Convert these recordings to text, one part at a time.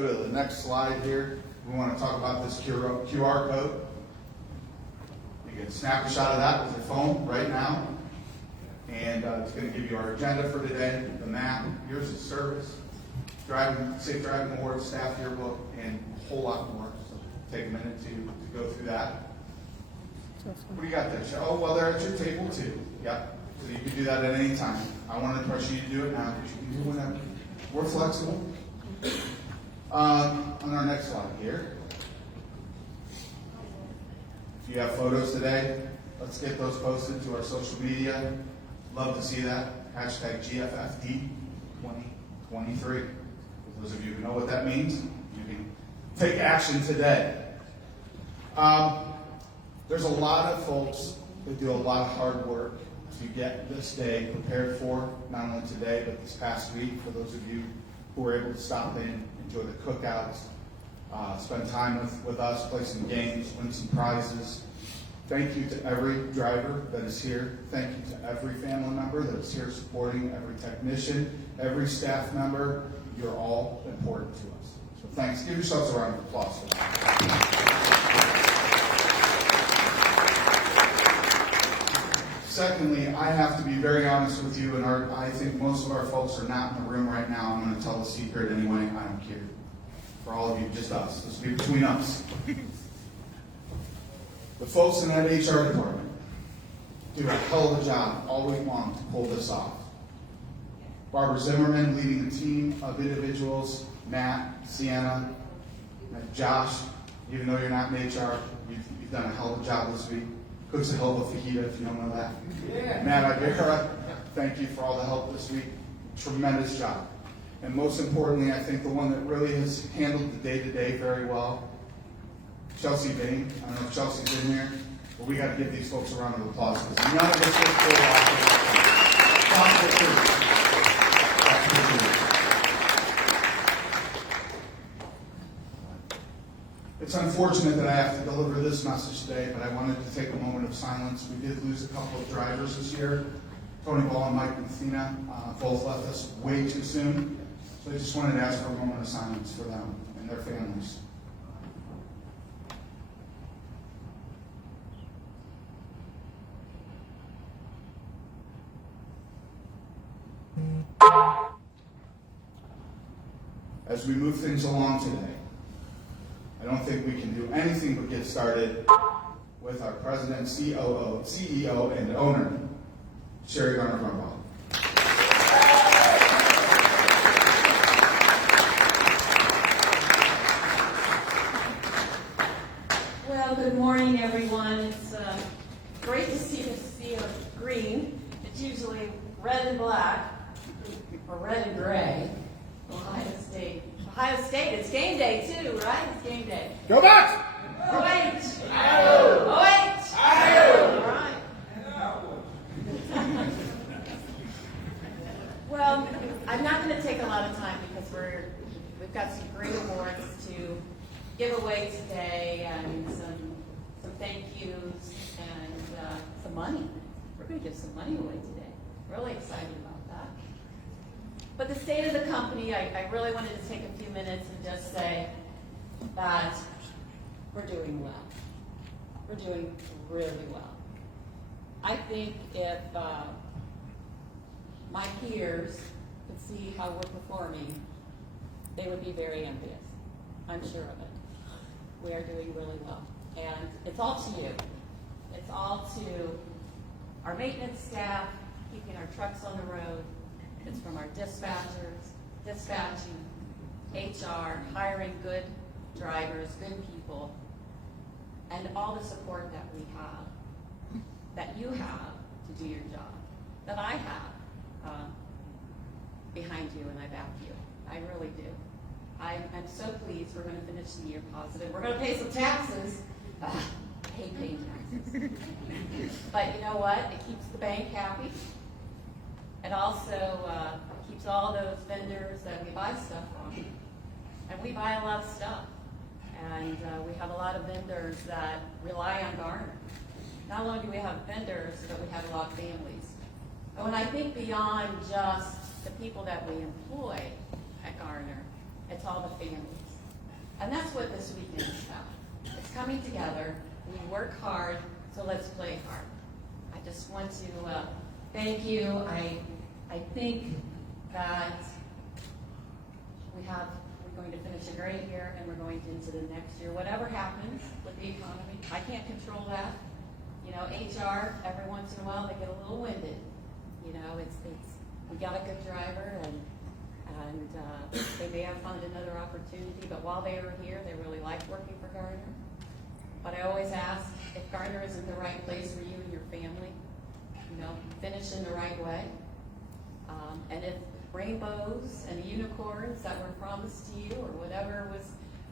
Go to the next slide here. We want to talk about this QR code. You can snap a shot of that with your phone right now. And it's going to give you our agenda for today, the map, years of service, safe driving awards, staff yearbook, and a whole lot more. So take a minute to go through that. What do you got there? Oh, well, they're at your table too. Yep. So you can do that at any time. I want to pressure you to do it now, but you can do it whenever. We're flexible. On our next slide here. If you have photos today, let's get those posted to our social media. Love to see that. Hashtag GFFD 2023. For those of you who know what that means, you can take action today. There's a lot of folks that do a lot of hard work to get this day prepared for, not only today, but this past week. For those of you who were able to stop in, enjoy the cookouts, spend time with us, play some games, win some prizes. Thank you to every driver that is here. Thank you to every family member that is here supporting, every technician, every staff member. You're all important to us. So thanks. Give yourselves a round of applause for that. Secondly, I have to be very honest with you, and I think most of our folks are not in the room right now. I'm going to tell the secret anyway. I don't care. For all of you, just us. This will be between us. The folks in that HR department do a hell of a job all week long to pull this off. Barbara Zimmerman leading a team of individuals, Matt, Sienna, Josh, even though you're not in HR, you've done a hell of a job this week. Cooks a hell of a fajita, if you don't know that. Yeah. Matt Ibera, thank you for all the help this week. Tremendous job. And most importantly, I think the one that really has handled the day-to-day very well, Chelsea Bain. I don't know if Chelsea's in here, but we got to give these folks a round of applause because none of us would pull It's unfortunate that I have to deliver this message today, but I wanted to take a moment of silence. We did lose a couple of drivers this year. Tony Ball and Mike Mathena both left us way too soon. So I just wanted to ask for a moment of silence for them and their families. As we move things along today, I don't think we can do anything but get started with our president, CEO, and owner, Sherry Garner-Brumbaugh. Well, good morning, everyone. It's great to see the sea of green. It's usually red and black, or red and gray. Ohio State. Ohio State, it's game day too, right? It's game day. Go back! OH! Iowa! OH! Iowa! All right. Well, I'm not going to take a lot of time because we've got some great awards to give away today and some thank yous and some money. We're going to give some money away today. Really excited about that. But the state of the company, I really wanted to take a few minutes and just say that we're doing well. We're doing really well. I think if my peers could see how we're performing, they would be very envious. I'm sure of it. We are doing really well. And it's all to you. It's all to our maintenance staff, keeping our trucks on the road. It's from our dispatchers, dispatching, HR, hiring good drivers, good people, and all the support that we have, that you have to do your job, that I have behind you and I back you. I really do. I'm so pleased we're going to finish the year positive. We're going to pay some taxes. I hate paying taxes. But you know what? It keeps the bank happy. It also keeps all those vendors that we buy stuff from. And we buy a lot of stuff. And we have a lot of vendors that rely on Garner. Not only do we have vendors, but we have a lot of families. And when I think beyond just the people that we employ at Garner, it's all the families. And that's what this weekend is about. It's coming together. We work hard, so let's play hard. I just want to thank you. I think that we're going to finish a great year, and we're going into the next year. Whatever happens with the economy, I can't control that. You know, HR, every once in a while, they get a little winded. You know, we got a good driver, and they may have found another opportunity, but while they were here, they really liked working for Gardner. But I always ask, if Gardner isn't the right place for you and your family, you know, finish in the right way. And if rainbows and unicorns that were promised to you, or whatever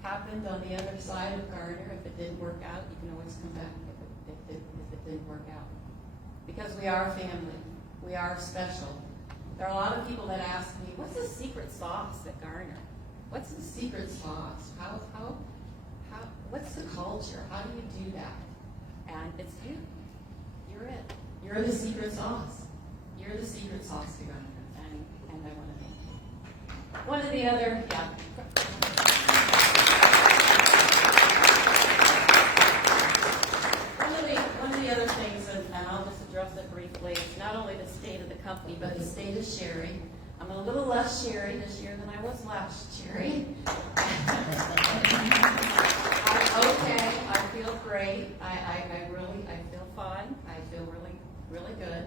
happened on the other side of Gardner, if it didn't work out, you can always come back if it didn't work out. Because we are family. We are special. There are a lot of people that ask me, what's the secret sauce at Gardner? What's the secret sauce? What's the culture? How do you do that? And it's you. You're it. You're the secret sauce. You're the secret sauce to Gardner. And I want to thank you. One of the other things, and I'll just address it briefly, it's not only the state of the company, but the state of Sherry. I'm a little less Sherry this year than I was last Sherry. I'm okay. I feel great. I feel fun. I feel really good.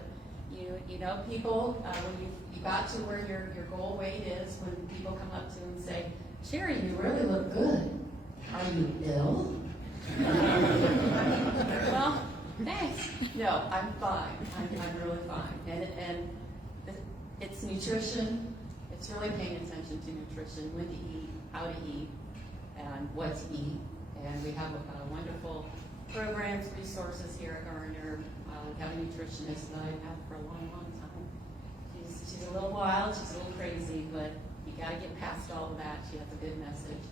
You know, people, when you got to where your goal weight is, when people come up to you and say, Sherry, you really look good. Are you ill? Well, thanks. No, I'm fine. I'm really fine. And it's nutrition. It's really paying attention to nutrition, when to eat, how to eat, and what to eat. And we have wonderful programs, resources here at Gardner. We have a nutritionist that I've had for a long time. She's a little wild, she's a little crazy, but you got to get past all of that. She has a good message.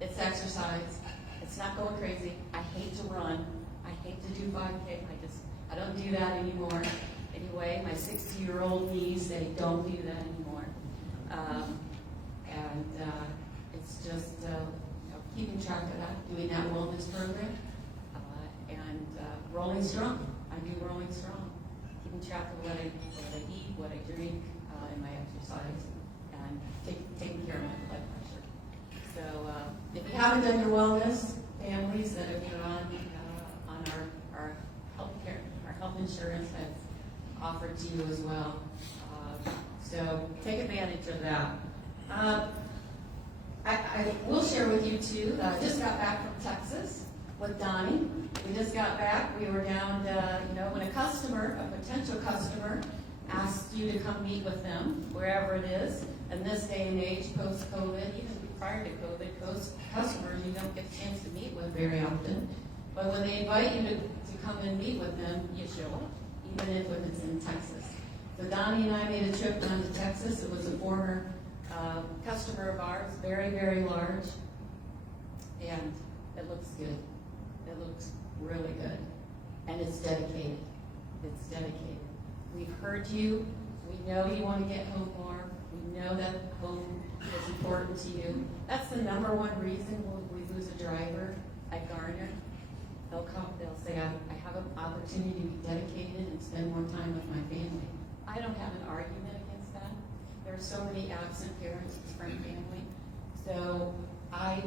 It's exercise. It's not going crazy. I hate to run. I hate to do 5K. I don't do that anymore. Anyway, my 60-year-old knees, they don't do that anymore. It's just keeping track of that, doing that wellness program, and rolling strong. I do rolling strong, keeping track of what I eat, what I drink, and my exercise, and taking care of my blood pressure. So if you haven't done your wellness, families, that if you're on our health care, our health insurance that's offered to you as well. So take advantage of that. I will share with you too, I just got back from Texas with Donnie. We just got back. We were down, when a potential customer asks you to come meet with them, wherever it is, in this day and age, post-COVID, even prior to COVID, customers you don't get a chance to meet with very often. But when they invite you to come and meet with them, you show up, even if it's in Texas. So Donnie and I made a trip down to Texas. It was a former customer of ours, very, very large, and it looks good. It looks really good, and it's dedicated. It's dedicated. We've heard you. We know you want to get home more. We know that home is important to you. That's the number one reason when we lose a driver at Gardner. They'll say, I have an opportunity to be dedicated and spend more time with my family. I don't have an argument against that. There are so many absent parents and friend family. So I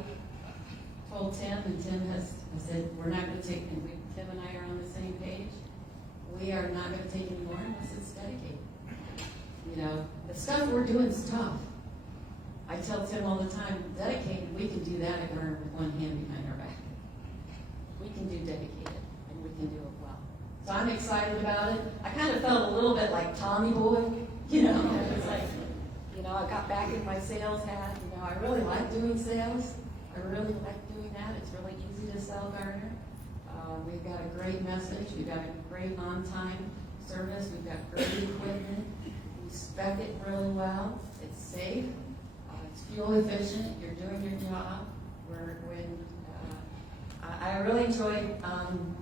told Tim, and Tim I said, we're not going to take, and Tim and I are on the same page. We are not going to take any more unless it's dedicated. You know, the stuff we're doing is tough. I tell Tim all the time, dedicated, we can do that at Gardner with one hand behind our back. We can do dedicated, and we can do it well. So I'm excited about it. I kind of felt a little bit like Tommy Boy, you know. It's like, I got back in my sales hat. I really like doing sales. I really like doing that. It's really easy to sell Gardner. We've got a great message. We've got a great on-time service. We've got great equipment. We spec it really well. It's safe. It's fuel efficient. You're doing your job. I really enjoyed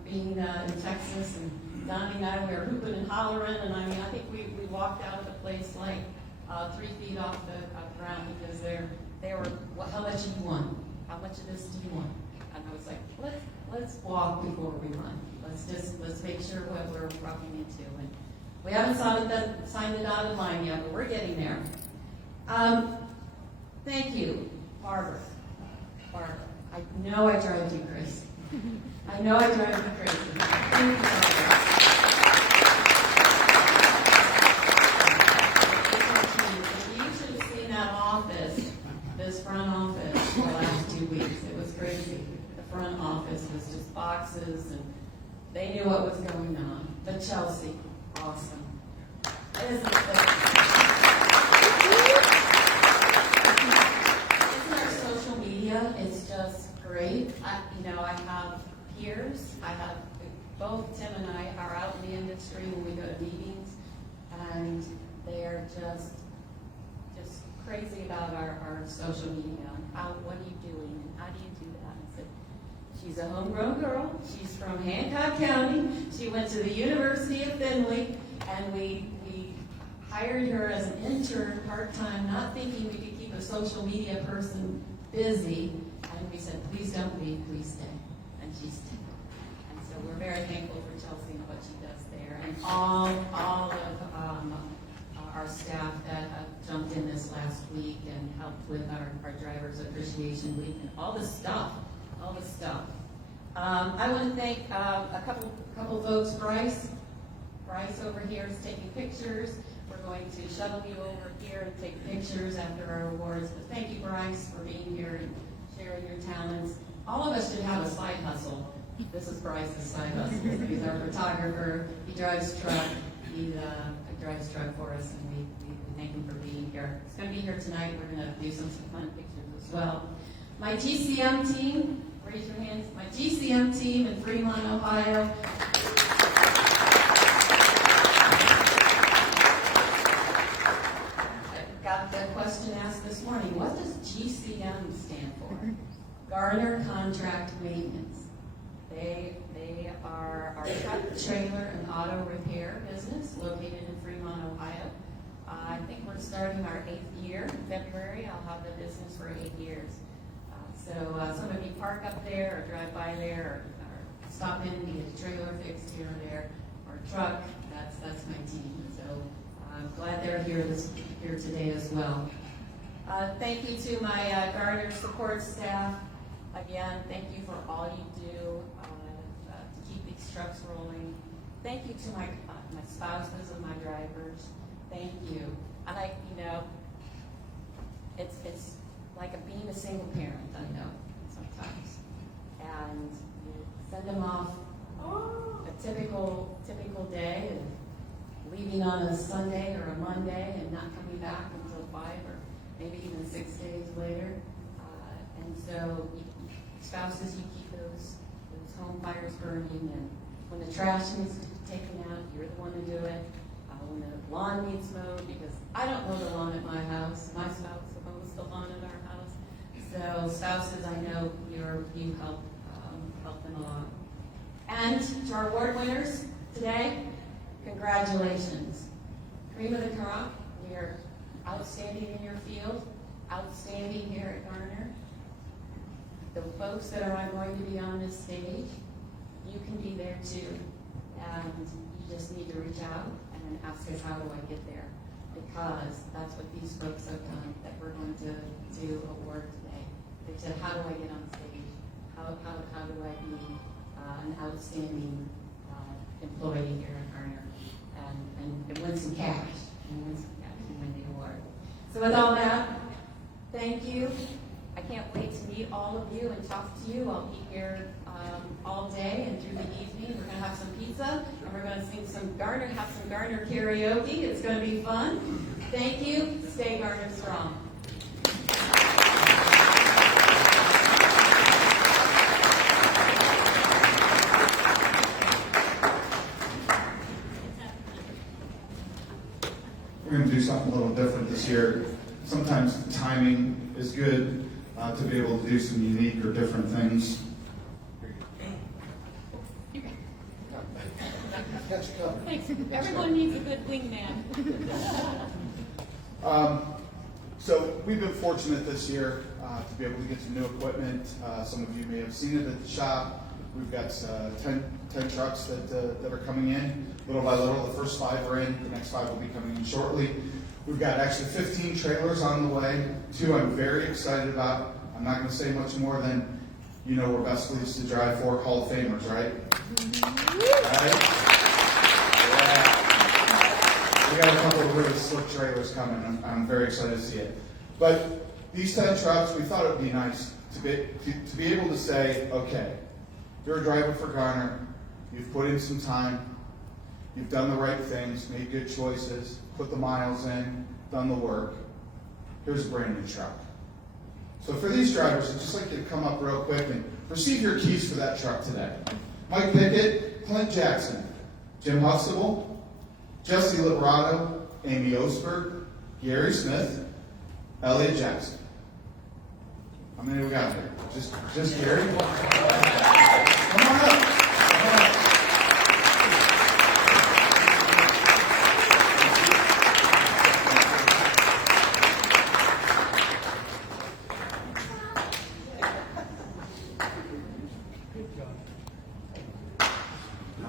being in Texas, and Donnie and I were hooping and hollering, and I think we walked out of the place like 3 feet off the ground because they were, how much you won? how much of this do you want? And I was like, let's walk before we run. Let's make sure what we're walking into. And we haven't signed the dotted line yet, but we're getting there. Thank you, Barbara. Barbara, I know I drive you crazy. I know I drive you crazy. Thank you, Barbara. You should have seen that office, this front office, the last 2 weeks. It was crazy. The front office was just boxes, and they knew what was going on. But Chelsea, awesome. Isn't our social media? It's just great. I have peers. Both Tim and I are out in the industry when we go to meetings, and they are just crazy about our social media. What are you doing, and how do you do that? I said, she's a homegrown girl. She's from Hancock County. She went to the University of Findlay, and we hired her as an intern part-time, not thinking we could keep a social media person busy. And we said, please don't leave, please stay. And she stayed. And so we're very thankful for Chelsea and what she does there. And all of our staff that have jumped in this last week and helped with our Drivers Appreciation Week and all the stuff. I want to thank a couple folks. Bryce over here is taking pictures. We're going to shuttle you over here and take pictures after our awards. But thank you, Bryce, for being here and sharing your talents. All of us should have a side hustle. This is Bryce's side hustle. He's our photographer. He drives truck. He drives truck for us, and we thank him for being here. He's going to be here tonight. We're going to do some fun pictures as well. My GCM team, raise your hands. My GCM team in Fremont, Ohio. I got the question asked this morning. What does GCM stand for? Garner Contract Maintenance. They are our truck, trailer, and auto repair business located in Fremont, Ohio. I think we're starting our 8th year in February. I'll have the business for 8 years. So some of you park up there or drive by there or stop in and get a trailer fixed here or there, or a truck. That's my team. So I'm glad they're here today as well. Thank you to my Garner support staff. Again, thank you for all you do to keep these trucks rolling. Thank you to my spouses and my drivers. Thank you. And it's like being a single parent, I know, sometimes. And you send them off a typical day and leaving on a Sunday or a Monday and not coming back until 5 or maybe even 6 days later. And so spouses, you keep those home fires burning, and when the trash needs to be taken out, you're the one to do it. When the lawn needs mowed, because I don't mow the lawn at my house. My spouse mows the lawn at our house. So spouses, I know you help them along. And to our award winners today, congratulations. Cream of the crop, you're outstanding in your field, outstanding here at Garner. The folks that are going to be on this stage, you can be there too. And you just need to reach out and ask us, how do I get there? Because that's what these folks have done that we're going to do award today. They said, how do I get on stage? How do I be an outstanding employee here at Garner and win some cash and win the award. So with all that, thank you. I can't wait to meet all of you and talk to you. I'll be here all day and through the evening. We're going to have some pizza, and we're going to sing some Garner karaoke. It's going to be fun. Thank you. Stay Garner strong. We're going to do something a little different this year. Sometimes timing is good to be able to do some unique or different things. Thanks. Everyone needs a good wingman. So we've been fortunate this year to be able to get some new equipment. Some of you may have seen it at the shop. We've got 10 trucks that are coming in little by little. The first 5 are in. The next 5 will be coming in shortly. We've got actually 15 trailers on the way. 2 I'm very excited about. I'm not going to say much more than, you know, we're best pleased to drive 4 Hall of Famers, right? Right? Yeah. We got a couple of really slick trailers coming. I'm very excited to see it. But these 10 trucks, we thought it would be nice to be able to say, okay, you're a driver for Garner. You've put in some time. You've done the right things, made good choices, put the miles in, done the work. Here's a brand new truck. So for these drivers, I'd just like you to come up real quick and receive your keys for that truck today. Mike Pickett, Clint Jackson, Jim Huxtable, Jesse Liberato, Amy Osberg, Gary Smith, Elliot Jackson. How many we got here? Just Gary? Come on up. Come on up.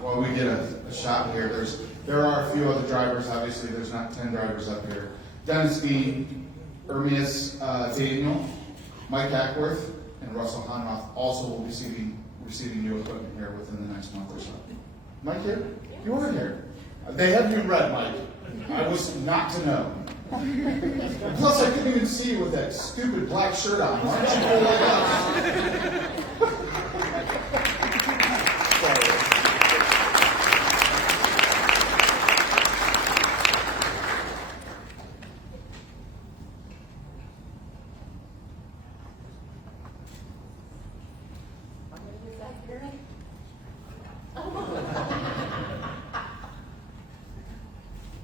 While we get a shot here, there are a few other drivers. Obviously, there's not 10 drivers up here. Dennis Bean, Ermias Daniel, Mike Hackworth, and Russell Hanroth also will be receiving new equipment here within the next month or so. Mike here? You were here. They have you read, Mike. I was not to know. Plus, I couldn't even see you with that stupid black shirt on. Why don't you pull that up?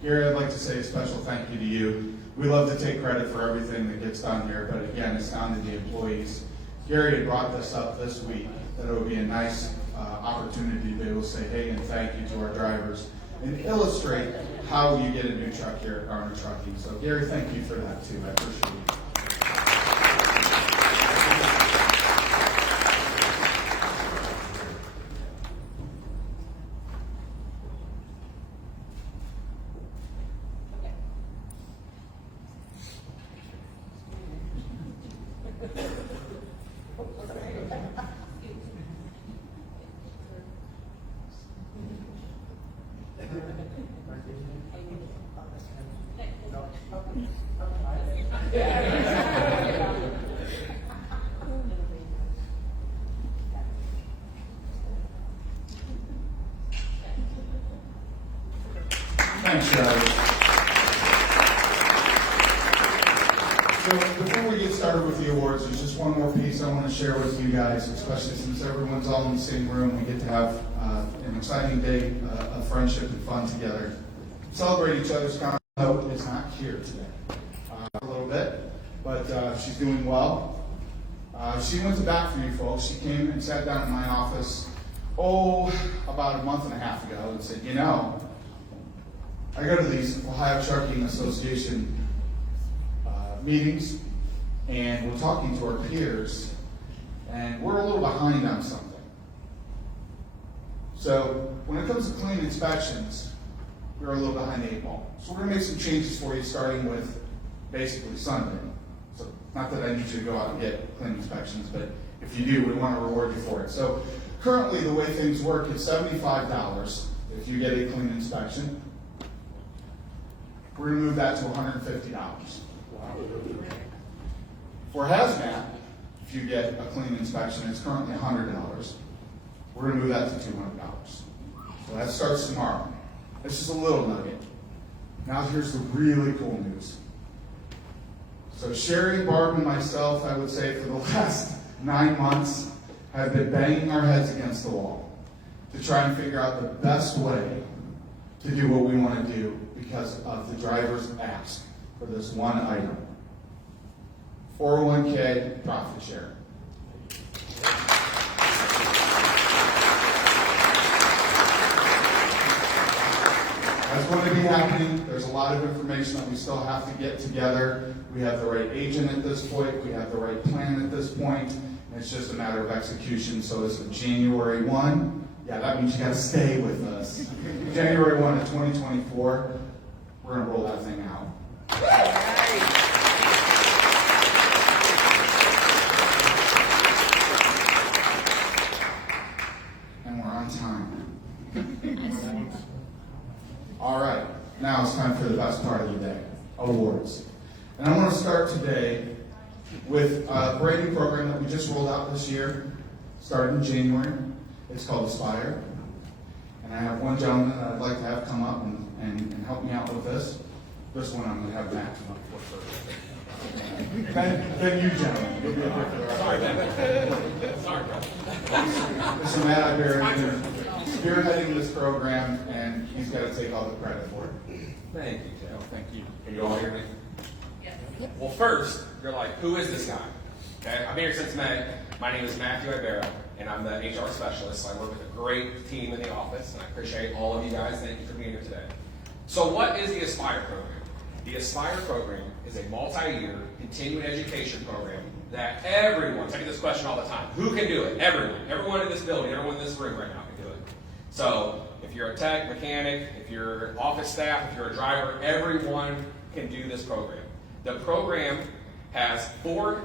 Gary, I'd like to say a special thank you to you. We love to take credit for everything that gets done here, but again, it's down to the employees. Gary had brought this up this week, that it would be a nice opportunity to be able to say, hey, and thank you to our drivers, and illustrate how you get a new truck here at Garner Trucking. So Gary, thank you for that too. I appreciate it. Thanks, Charlie. So before we get started with the awards, there's just one more piece I want to share with you guys, especially since everyone's all in the same room. We get to have an exciting day of friendship and fun together. Celebrate each other's content. Is not here today. A little bit, but she's doing well. She went to bat for you folks. She came and sat down in my office, about a month and a half ago and said, you know, I go to these Ohio Trucking Association meetings, and we're talking to our peers, and we're a little behind on something. So when it comes to clean inspections, we're a little behind the 8 ball. So we're going to make some changes for you, starting with basically Sunday. So not that I need you to go out and get clean inspections, but if you do, we want to reward you for it. So currently the way things work is $75 if you get a clean inspection. We're going to move that to $150. For hazmat, if you get a clean inspection, it's currently $100. We're going to move that to $200. So that starts tomorrow. It's just a little nugget. Now here's the really cool news. So Sherry, Barb, and myself, I would say for the last 9 months, have been banging our heads against the wall to try and figure out the best way to do what we want to do because of the driver's ask for this one item. 401k profit share. As going to be happening. There's a lot of information that we still have to get together. We have the right agent at this point. We have the right plan at this point. And it's just a matter of execution. So it's January 1. Yeah, that means you got to stay with us. January 1 of 2024, we're going to roll that thing out. And we're on time. All right, now it's time for the best part of the day, awards. And I want to start today with a brand new program that we just rolled out this year, started in January. It's called Aspire. And I have one gentleman that I'd like to have come up and help me out with this. This one I'm going to have Matt come up for first. Then you gentlemen. You'll be up here for the rest. Sorry, man. Sorry, bro. So Matt Ibarra is spearheading this program, and he's got to take all the credit for it. Thank you, Joe. Thank you. Can you all hear me? Yes. Well, first, you're like, who is this guy? Okay, I've been here since May. My name is Matthew Ibarra, and I'm the HR specialist. So I work with a great team in the office, and I appreciate all of you guys. Thank you for being here today. So what is the Aspire program? The Aspire program is a multi-year continuing education program that everyone, I get this question all the time, who can do it? Everyone. Everyone in this building, everyone in this room right now can do it. So if you're a tech, mechanic, if you're office staff, if you're a driver, everyone can do this program. The program has 4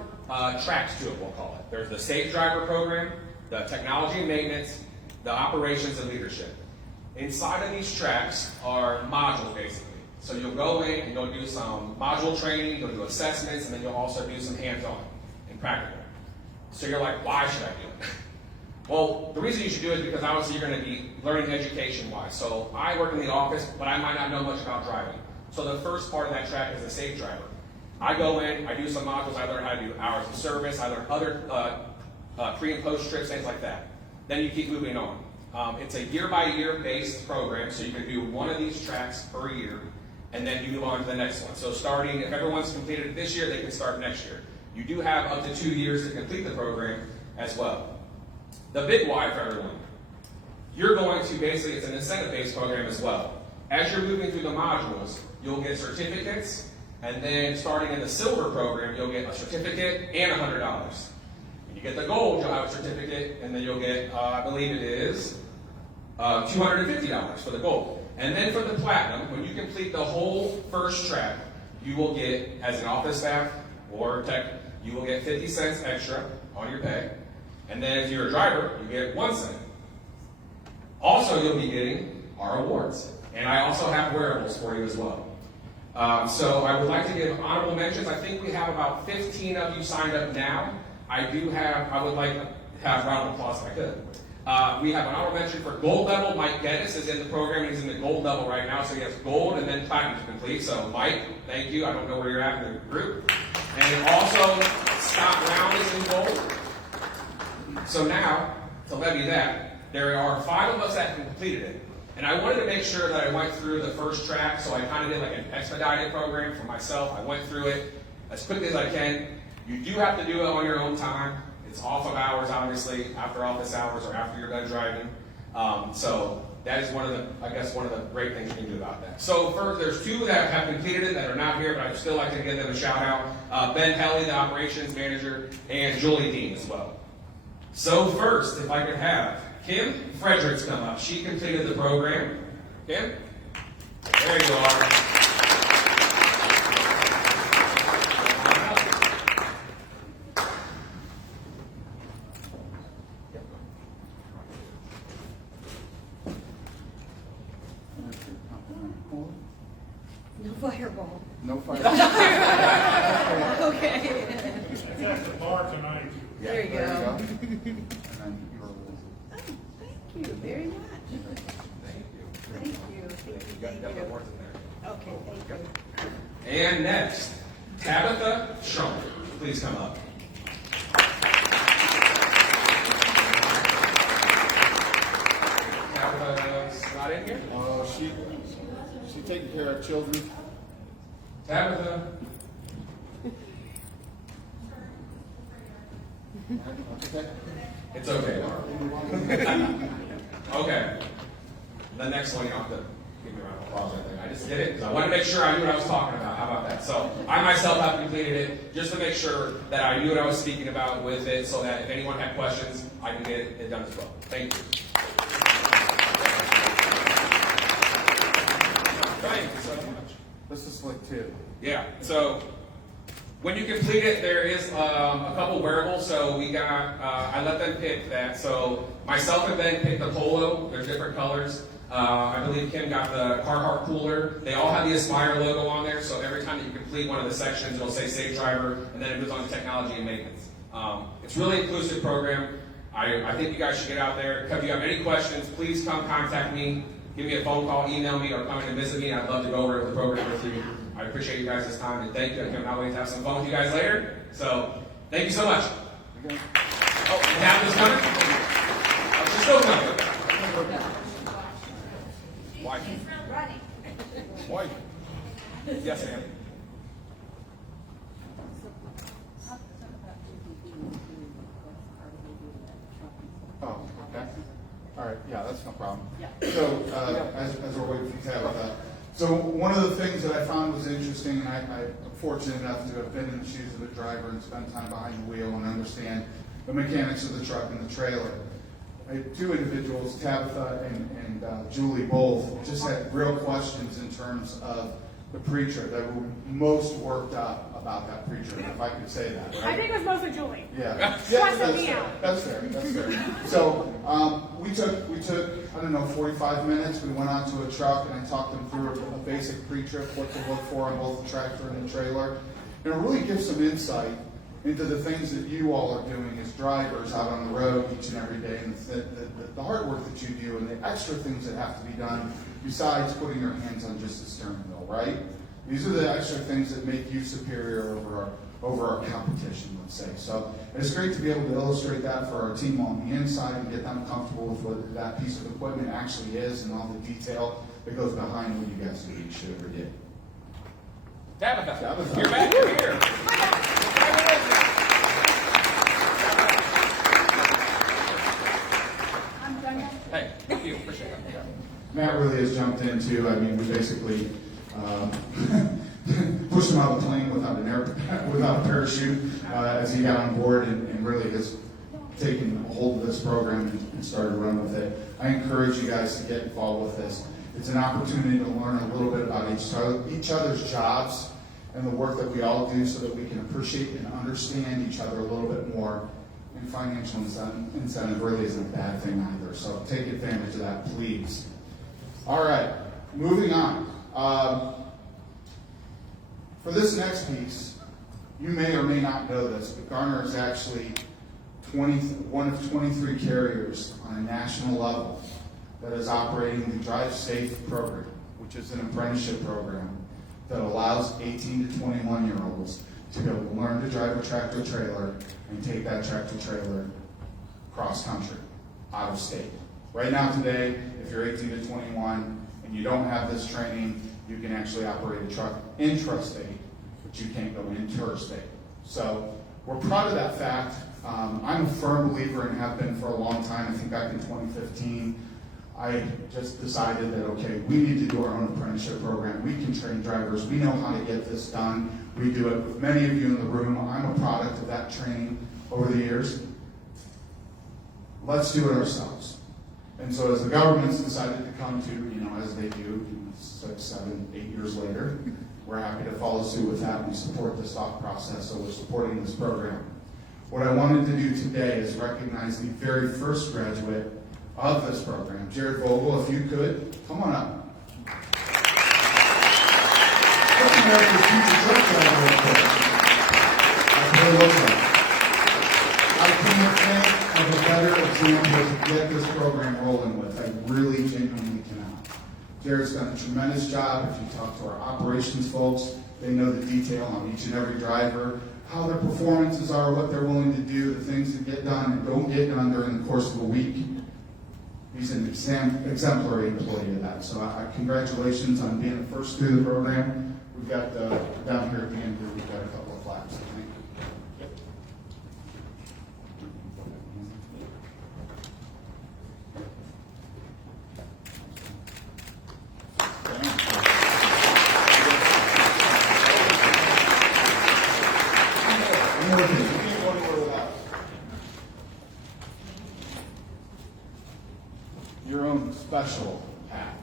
tracks to it, we'll call it. There's the Safe Driver program, the Technology and Maintenance, the Operations and Leadership. Inside of these tracks are modules, basically. So you'll go in and you'll do some module training, you'll do assessments, and then you'll also do some hands-on and practical. So you're like, why should I do it? Well, the reason you should do it is because obviously you're going to be learning education-wise. So I work in the office, but I might not know much about driving. So the first part of that track is a safe driver. I go in, I do some modules, I learn how to do hours of service, I learn other pre and post trips, things like that. Then you keep moving on. It's a year-by-year based program, so you can do one of these tracks per year, and then you move on to the next one. So starting, if everyone's completed it this year, they can start next year. You do have up to 2 years to complete the program as well. The big why for everyone, you're going to basically, it's an incentive-based program as well. As you're moving through the modules, you'll get certificates, and then starting in the silver program, you'll get a certificate and $100. When you get the gold, you'll have a certificate, and then you'll get, I believe it is, $250 for the gold. And then for the platinum, when you complete the whole first track, you will get, as an office staff or tech, you will get 50 cents extra on your pay. And then if you're a driver, you get 1 cent. Also, you'll be getting our awards. And I also have wearables for you as well. So I would like to give honorable mentions. I think we have about 15 of you signed up now. I would like to have a round of applause if I could. We have an honorable mention for gold level. Mike Geddes is in the program, and he's in the gold level right now, so he has gold and then platinum to complete. So Mike, thank you. I don't know where you're at in the group. And also, Scott Brown is in gold. So now, to levy that, there are 5 of us that have completed it. And I wanted to make sure that I went through the first track, so I kind of did like an expedited program for myself. I went through it as quickly as I can. You do have to do it on your own time. It's off of hours, obviously, after office hours or after you're done driving. So that is one of the great things you can do about that. So first, there's 2 that have completed it that are not here, but I'd still like to give them a shout out. Ben Helly, the operations manager, and Julie Dean as well. So first, if I could have Kim Fredericks come up. She completed the program. Kim? There you are. No fireball. No fire. Okay. I got the bar tonight. There you go. And then your rules. Oh, thank you very much. Thank you. Thank you. Thank Got the you. awards in there. Okay, thank you. And next, Tabitha Schunk. Please come up. Tabitha's not in here? She taking care of children. Tabitha. Okay. It's okay, Laura. Okay. The next one, you have to give me a round of applause, I think. just did it because I wanted to make sure I knew what I was talking about. How about that? So I myself have completed it just to make sure that I knew what I was speaking about with it, so that if anyone had questions, I can get it done as well. Thank you. Thank you so much. This is slick too. Yeah. So when you complete it, there is a couple wearables. So we got, I let them pick that. So myself and Ben picked the polo. There's different colors. I believe Kim got the Carhartt cooler. They all have the Aspire logo on there. So every time that you complete one of the sections, it'll say Safe Driver, and then it moves on to technology and maintenance. It's a really inclusive program. I think you guys should get out there. If you have any questions, please come contact me. Give me a phone call, email me, or come in and visit me. I'd love to go over the program with you. I appreciate you guys' time, and thank you. I cannot wait to have some fun with you guys later. So, thank you so much. Oh, the captain's coming? Oh, she's still coming. Wife. Wife. Yes, ma'am. Oh, okay. All right, yeah, that's no problem. So, as we're waiting for Tabitha, so one of the things that I found was interesting, and I'm fortunate enough to have been in the shoes of a driver and spent time behind the wheel and understand the mechanics of the truck and the trailer. I had two individuals, Tabitha and Julie, both just had real questions in terms of the pre-trip. They were most worked up about that pre-trip, if I could say that. Right? I think it was mostly Julie. Yeah, Stressing that's me fair. out. That's fair. So we took I don't know 45 minutes. We went out to a truck and I talked them through a basic pre-trip, what to look for on both the tractor and the trailer, and it really gives some insight into the things that you all are doing as drivers out on the road each and every day, and the hard work that you do, and the extra things that have to be done besides putting your hands on just the steering wheel, right? These are the extra things that make you superior over our competition, let's say. So it's great to be able to illustrate that for our team on the inside and get them comfortable with what that piece of equipment actually is and all the detail that goes behind what you guys do each and every day. Tabitha. You're back. You're here. I'm done. Hey, thank you. Appreciate it. Matt really has jumped in too. I mean, we basically pushed him out of the plane without without a parachute as he got on board and really has taken hold of this program and started running with it. I encourage you guys to get involved with this. It's an opportunity to learn a little bit about each other's jobs and the work that we all do so that we can appreciate and understand each other a little bit more. And financial incentive really isn't a bad thing either. So take advantage of that, please. All right, moving on. For this next piece, you may or may not know this, but Garner is actually one of 23 carriers on a national level that is operating the Drive Safe program, which is an apprenticeship program that allows 18 to 21-year-olds to be able to learn to drive a tractor trailer and take that tractor trailer cross country, out of state. Right now today, if you're 18 to 21 and you don't have this training, you can actually operate a truck intrastate, but you can't go interstate. So we're proud of that fact. I'm a firm believer and have been for a long time. I think back in 2015, I just decided that, okay, we need to do our own apprenticeship program. We can train drivers. We know how to get this done. We do it with many of you in the room. I'm a product of that training over the years. Let's do it ourselves. And so as the government's decided to come to, as they do 6, 7, 8 years later, we're happy to follow suit with that. We support this thought process, so we're supporting this program. What I wanted to do today is recognize the very first graduate of this program. Jared Vogel, if you could, come on up. What's America's future truck driver real quick? That's what it looks like. I can't think of a better example to get this program rolling with. I really genuinely cannot. Jared's done a tremendous job. If you talk to our operations folks, they know the detail on each and every driver, how their performances are, what they're willing to do, the things that get done and don't get done during the course of a week. He's an exemplary employee of that. So congratulations on being the first through the program. We've got down here at the end, we've got a couple of plaques, I think. with it. You can't go anywhere without it. Your own special hat.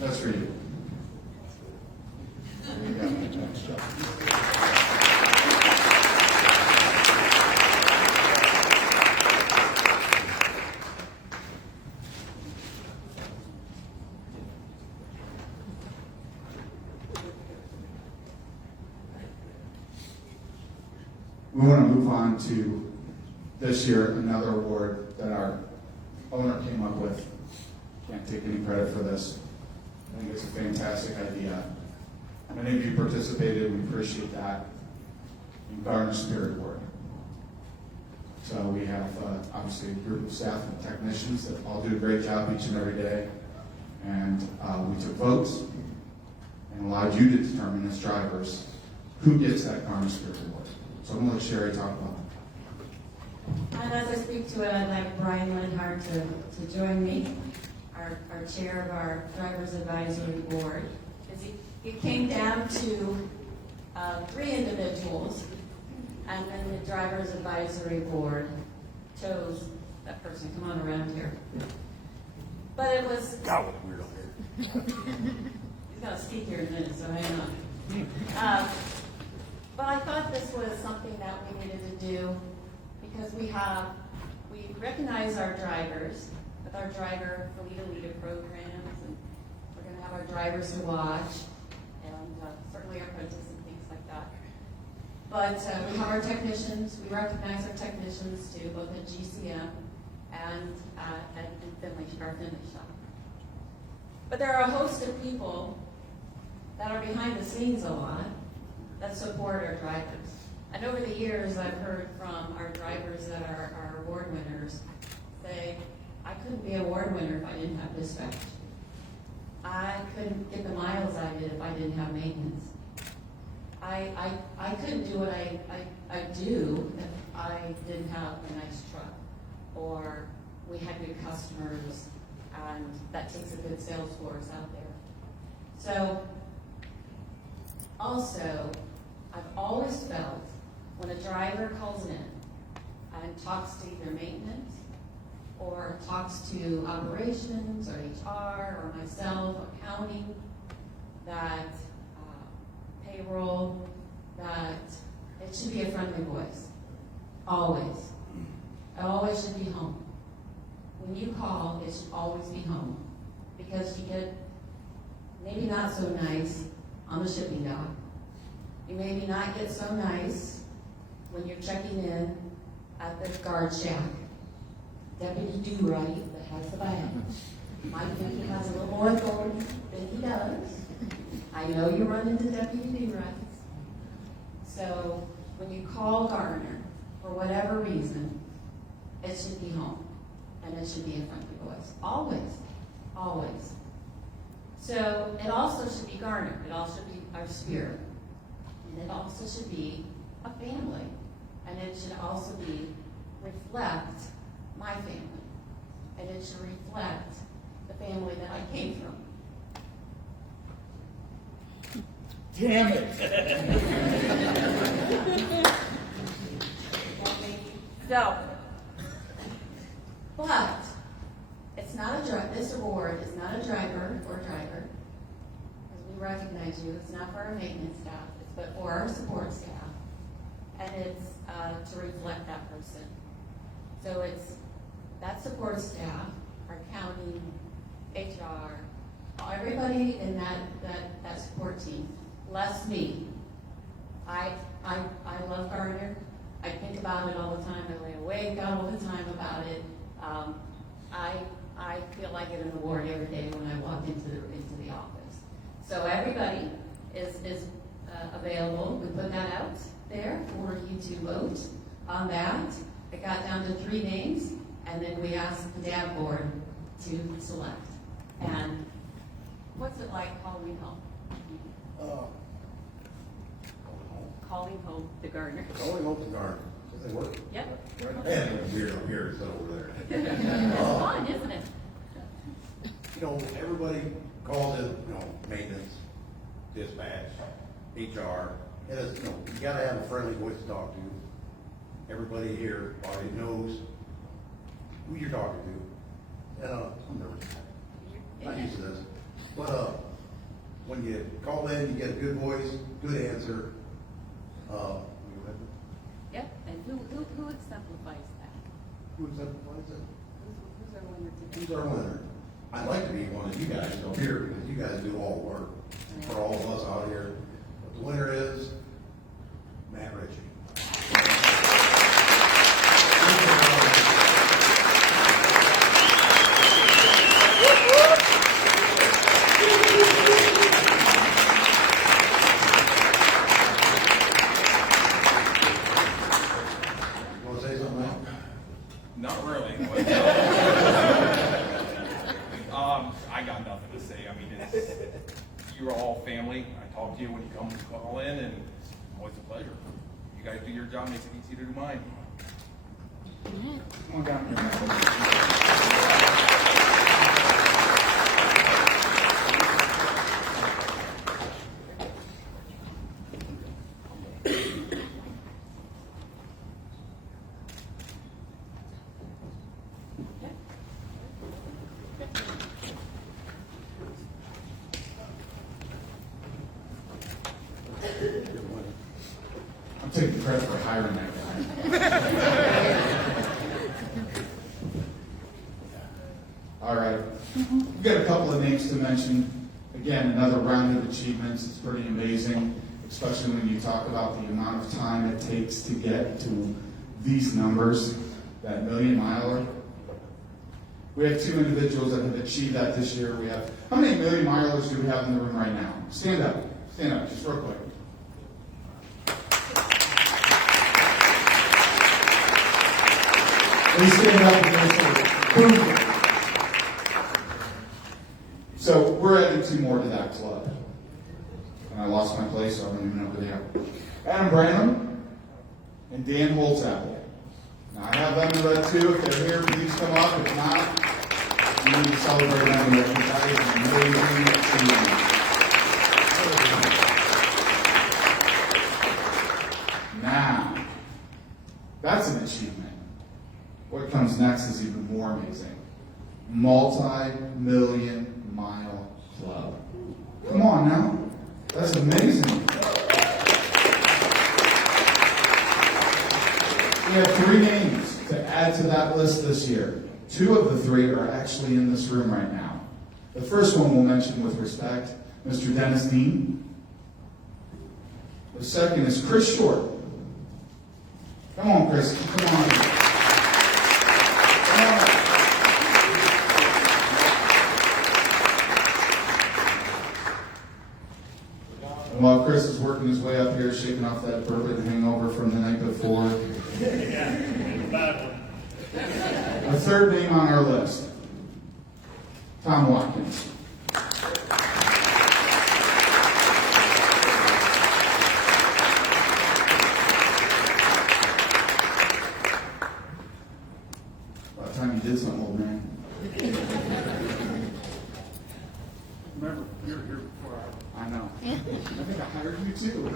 That's for you. There you go. We want to move on to this year, another award that our owner came up with. Can't take any credit for this. I think it's a fantastic idea. Many of you participated, we appreciate that. In Garner Spirit Award. So we have obviously a group of staff and technicians that all do a great job each and every day. And we took votes and allowed you to determine as drivers who gets that Garner Spirit Award. So I'm going to let Sherry talk about that. And as I speak to it, I'd like Brian Linhart to join me, our chair of our Drivers Advisory Board. It came down to 3 individuals, and then the Drivers Advisory Board chose that person. Come on around here. But it was... God, what a weirdo here. He's got to speak here in a minute, so hang on. But I thought this was something that we needed to do because we recognize our drivers with our driver leader programs, and we're going to have our drivers to watch, and certainly our apprentices and things like that. But we have our technicians. We recognize our technicians too, both at GCM and at Finley, our Finley shop. But there are a host of people that are behind the scenes a lot that support our drivers. And over the years, I've heard from our drivers that are our award winners say, I couldn't be an award winner if I didn't have dispatch. I couldn't get the miles I did if I didn't have maintenance. I couldn't do what I do if I didn't have a nice truck, or we had good customers, and that takes a good sales force out there. So, also, I've always felt when a driver calls in and talks to either maintenance or talks to operations or HR or myself or accounting, that payroll, that it should be a friendly voice. Always. It always should be home. When you call, it should always be home. Because you get maybe not so nice on the shipping dock. You maybe not get so nice when you're checking in at the guard shack. Deputy Do-Right that has the badge might think he has a little more authority than he does. I know you run into Deputy Do-Rights. So when you call Garner, for whatever reason, it should be home. And it should be a friendly voice. Always. Always. So it also should be Garner. It also should be our spirit. And it also should be a family. And it should also reflect my family. And it should reflect the family that I came from. Damn it. So, but it's not this award is not a driver or driver, because we recognize you. It's not for our maintenance staff, but for our support staff, and it's to reflect that person. So it's that support staff, our accounting, HR, everybody in that support team, less me. I love Garner. I think about it all the time. I lay awake all the time about it. I feel like I get an award every day when I walk into the office. So everybody is available. We put that out there for you to vote on that. It got down to 3 names, and then we asked the DAB board to select. And what's it like calling home? Calling home the Garner. Calling home the Garner. Does they work? Yep. Man, it's weird up here instead of over there. It's fun, isn't it? You know, everybody calls in, maintenance, dispatch, HR, And it's, you gotta have a friendly voice to talk to. Everybody here already knows who you're talking to. And, I'm nervous. Not used to this. But, when you call in, you get a good voice, good answer. Yep, and who exemplifies that? Who exemplifies it? Who's our winner today? Who's our winner? I'd like to be one of you guys up here because you guys do all the work for all of us out here. But the winner is Matt Ritchie. You want to say something else? Not really. I got nothing to say. I mean, you're all family. I talk to you when you come call in, and it's always a pleasure. You guys do your job, makes it easy to do mine. Come on down here, Matt. I'm taking credit for hiring that guy. All right. We've got a couple of names to mention. Again, another round of achievements. It's pretty amazing, especially when you talk about the amount of time it takes to get to these numbers, that million-miler. We have two individuals that have achieved that this year. We have, how many million-milers do we have in the room right now? Stand up, just real quick. Please stand up and boom. So we're adding two more to that club. And I lost my place, so I don't even know who they are. Adam Branham and Dan Holtzapple. Now I have them in red too. If they're here, please come up. If not, we need to celebrate them with an amazing achievement. Now, that's an achievement. What comes next is even more amazing. Multi-million mile club. Come on now. That's amazing. We have three names to add to that list this year. Two of the three are actually in this room right now. The first one we'll mention with respect, Mr. Dennis Dean. The second is Chris Short. Come on, Chris. Come on. And while Chris is working his way up here, shaking off that bourbon hangover from the night before, Yeah, bad one. the third name on our list, Tom Watkins. About time you did something, old man. Remember, you were here before I know. I think I hired you too.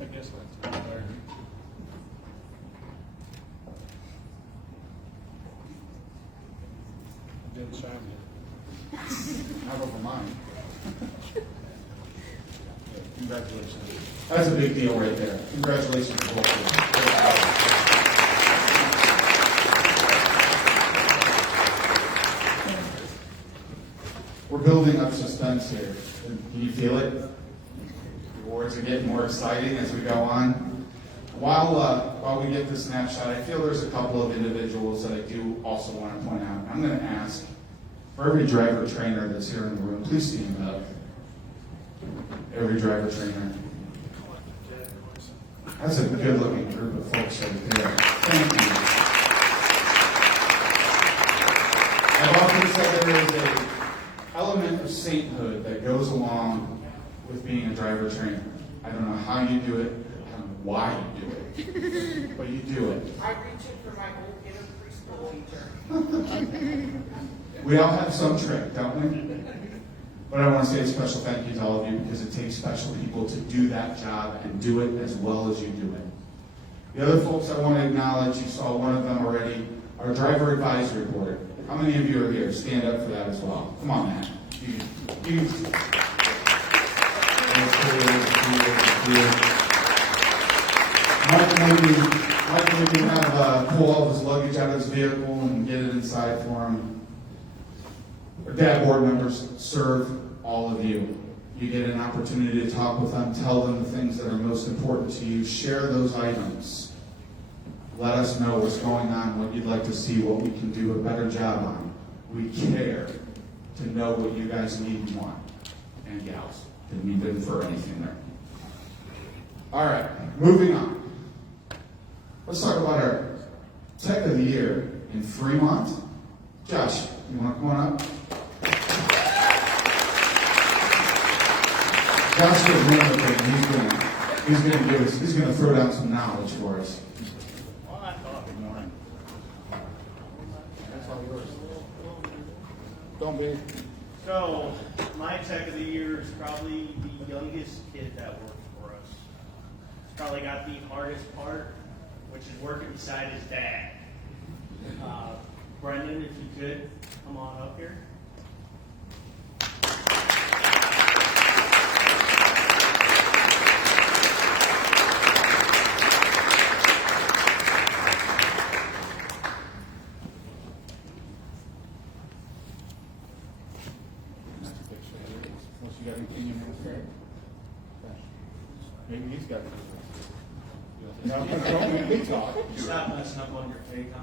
I guess that's there. Didn't sign it. Not over mine. Congratulations. That's a big deal right there. Congratulations to both of you. We're building up suspense here. Can you feel it? The awards are getting more exciting as we go on. While we get this snapshot, I feel there's a couple of individuals that I do also want to point out. I'm going to ask for every driver trainer that's here in the room, please stand up. Every driver trainer. That's a good looking group of folks right there. Thank you. I've often said there is an element of sainthood that goes along with being a driver trainer. I don't know how you do it, I don't know why you do it, but you do it. I reach in for my old inner preschool teacher. We all have some trick, don't we? But I want to say a special thank you to all of you because it takes special people to do that job and do it as well as you do it. The other folks I want to acknowledge, you saw one of them already, our driver advisory board. How many of you are here? Stand up for that as well. Come on, man. Mike maybe have pull all of his luggage out of his vehicle and get it inside for him. Our DAB board members serve all of you. You get an opportunity to talk with them, tell them the things that are most important to you, share those items. Let us know what's going on, what you'd like to see, what we can do a better job on. We care to know what you guys need and want. And gals. Didn't mean to infer anything there. All right, moving on. Let's talk about our Tech of the Year in Fremont. Josh, you want to come on up? Josh is one of the things he's going to throw down some knowledge for us. Good morning. That's all yours. Don't be. So, my Tech of the Year is probably the youngest kid that worked for us. He's probably got the hardest part, which is working beside his dad. Brendan, if you could, come on up here. Unless you got anything you want to say. Maybe he's got it. No, don't make me talk. Stop messing up on your fake, huh?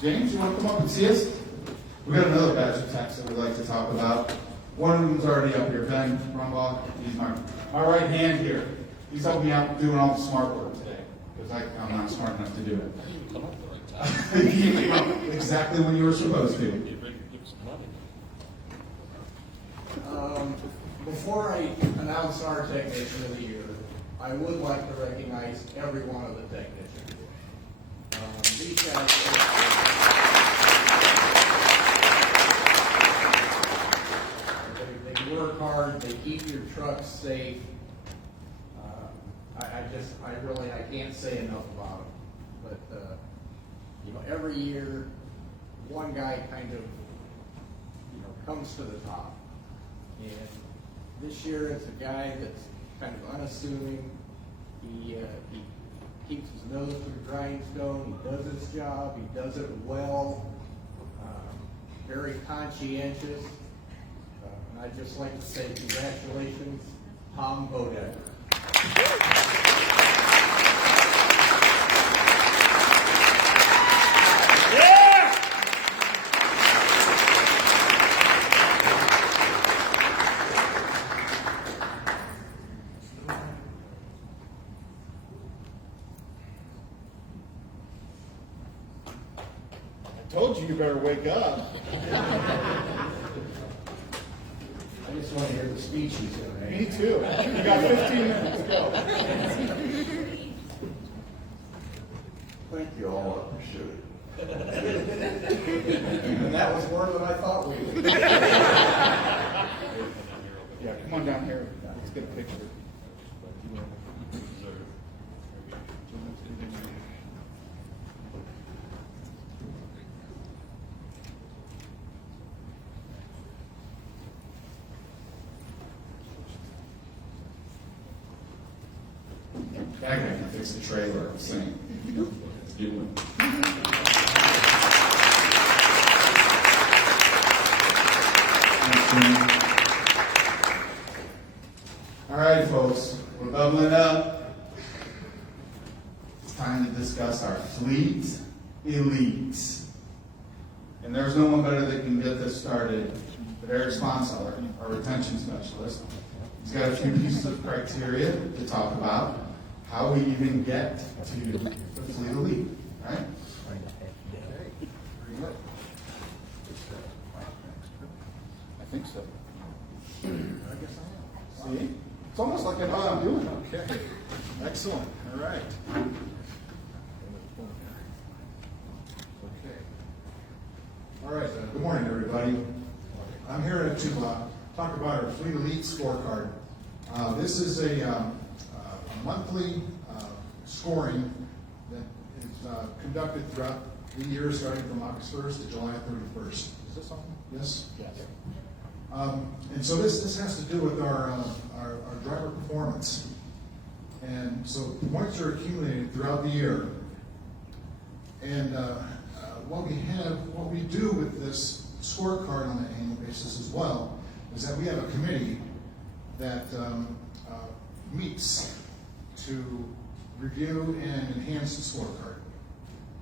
James, you want to come up and see us? We got another batch of techs that we'd like to talk about. One of them's already up here, Ben Rumbaugh. He's my right hand here. He's helping me out doing all the smart work today because I'm not smart enough to do it. You came up exactly when you were supposed to. Before I announce our Technician of the Year, I would like to recognize every one of the technicians. These guys, they work hard, they keep your trucks safe. I can't say enough about them. But, every year, one guy kind of, comes to the top. And this year it's a guy that's kind of unassuming. He keeps his nose to the grindstone. He does his job. He does it well. Very conscientious. And I'd just like to say congratulations, Tom Bodecker. Told you better wake up. I just want to hear the speech he's going to Me make. too. You got 15 minutes. Go. Thank you all, I appreciate it. And that was more than I thought we would. Yeah, come on down here. Let's get a picture. That guy can fix the trailer. I'm saying. Let's do it. All right, folks, we're bubbling up. It's time to discuss our fleet elites. And there's no one better that can get this started than Eric Sponseller, our retention specialist. He's got a few pieces of criteria to talk about how we even get to the fleet elite, right? See? It's almost like I know what I'm doing. Okay. Excellent. All right. Okay. All right. Good morning, everybody. I'm here to talk about our Fleet Elite Scorecard. This is a monthly scoring that is conducted throughout the year, starting from August 1st to July 31st. Is this on? Yes? Yes. And so this has to do with our driver performance. And so points are accumulated throughout the year. And what we do with this scorecard on an annual basis as well is that we have a committee that meets to review and enhance the scorecard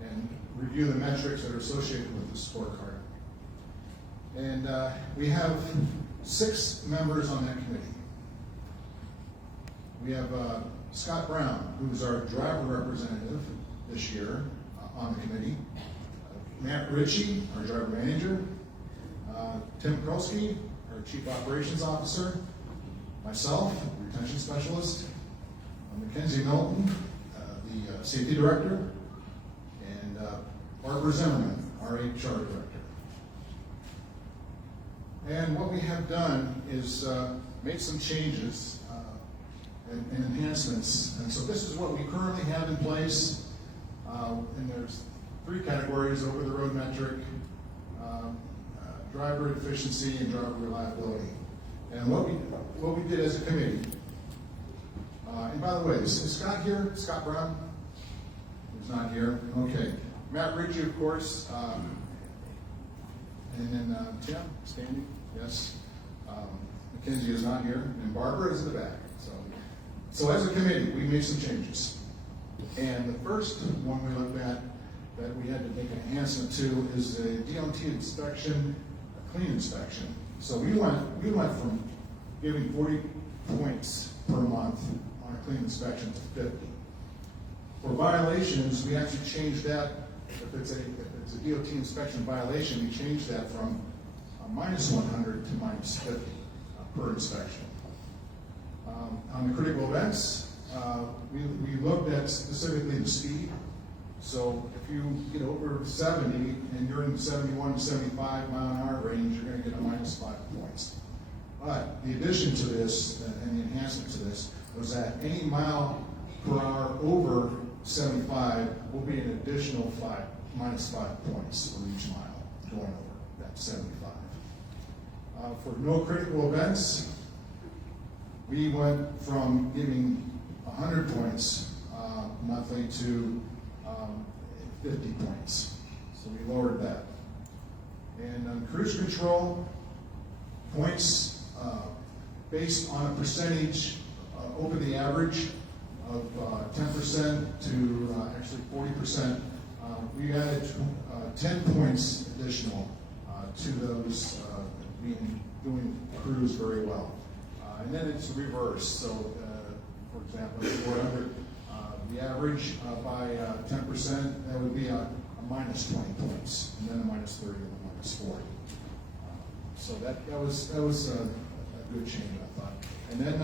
and review the metrics that are associated with the scorecard. And we have 6 members on that committee. We have Scott Brown, who's our driver representative this year on the committee. Matt Ritchie, our driver manager. Tim Krolsky, our chief operations officer. Myself, retention specialist. Mackenzie Milton, the safety director. And Barbara Zimmerman, our HR director. And what we have done is made some changes and enhancements. And so this is what we currently have in place. And there's 3 categories: over the road metric, driver efficiency, and driver reliability. And what we did as a committee, and by the way, is Scott here? Scott Brown? He's not here. Okay. Matt Ritchie, of course. And then Tim, standing, yes. Mackenzie is not here, and Barbara is in the back. So as a committee, we made some changes. And the first one we looked at that we had to make an enhancement to is a DOT inspection, a clean inspection. So we went from giving 40 points per month on a clean inspection to 50. For violations, we actually changed that. If it's a DOT inspection violation, we changed that from -100 to -50 per inspection. On the critical events, we looked at specifically the speed. So if you get over 70 and you're in the 71 to 75 mile an hour range, you're going to get a -5 points. But the addition to this and the enhancement to this was that any mile per hour over 75 will be an additional -5 points for each mile going over that 75. For no critical events, we went from giving 100 points monthly to 50 points. So we lowered that. And on cruise control, points based on a percentage over the average of 10% to actually 40%. We added 10 points additional to those doing cruise very well. And then it's reverse. So, for example, if we're under the average by 10%, that would be a -20 points, and then a -30 and a -40. So that was a good change, I thought. And then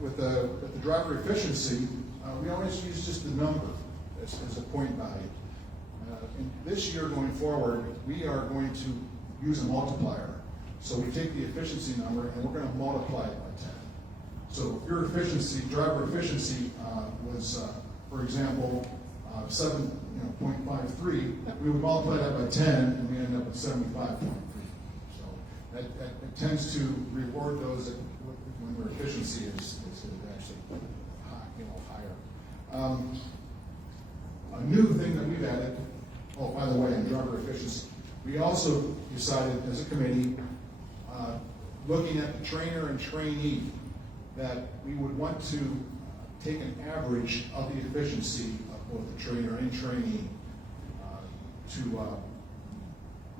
with the driver efficiency, we always use just the number as a point value. And this year going forward, we are going to use a multiplier. So we take the efficiency number and we're going to multiply it by 10. So if your efficiency, driver efficiency, was, for example, 7.53, we would multiply that by 10, and we end up with 75.3. So that tends to reward those that, when their efficiency is actually higher. A new thing that we've added. Oh, by the way, on driver efficiency, we also decided as a committee, looking at the trainer and trainee, that we would want to take an average of the efficiency of both the trainer and trainee to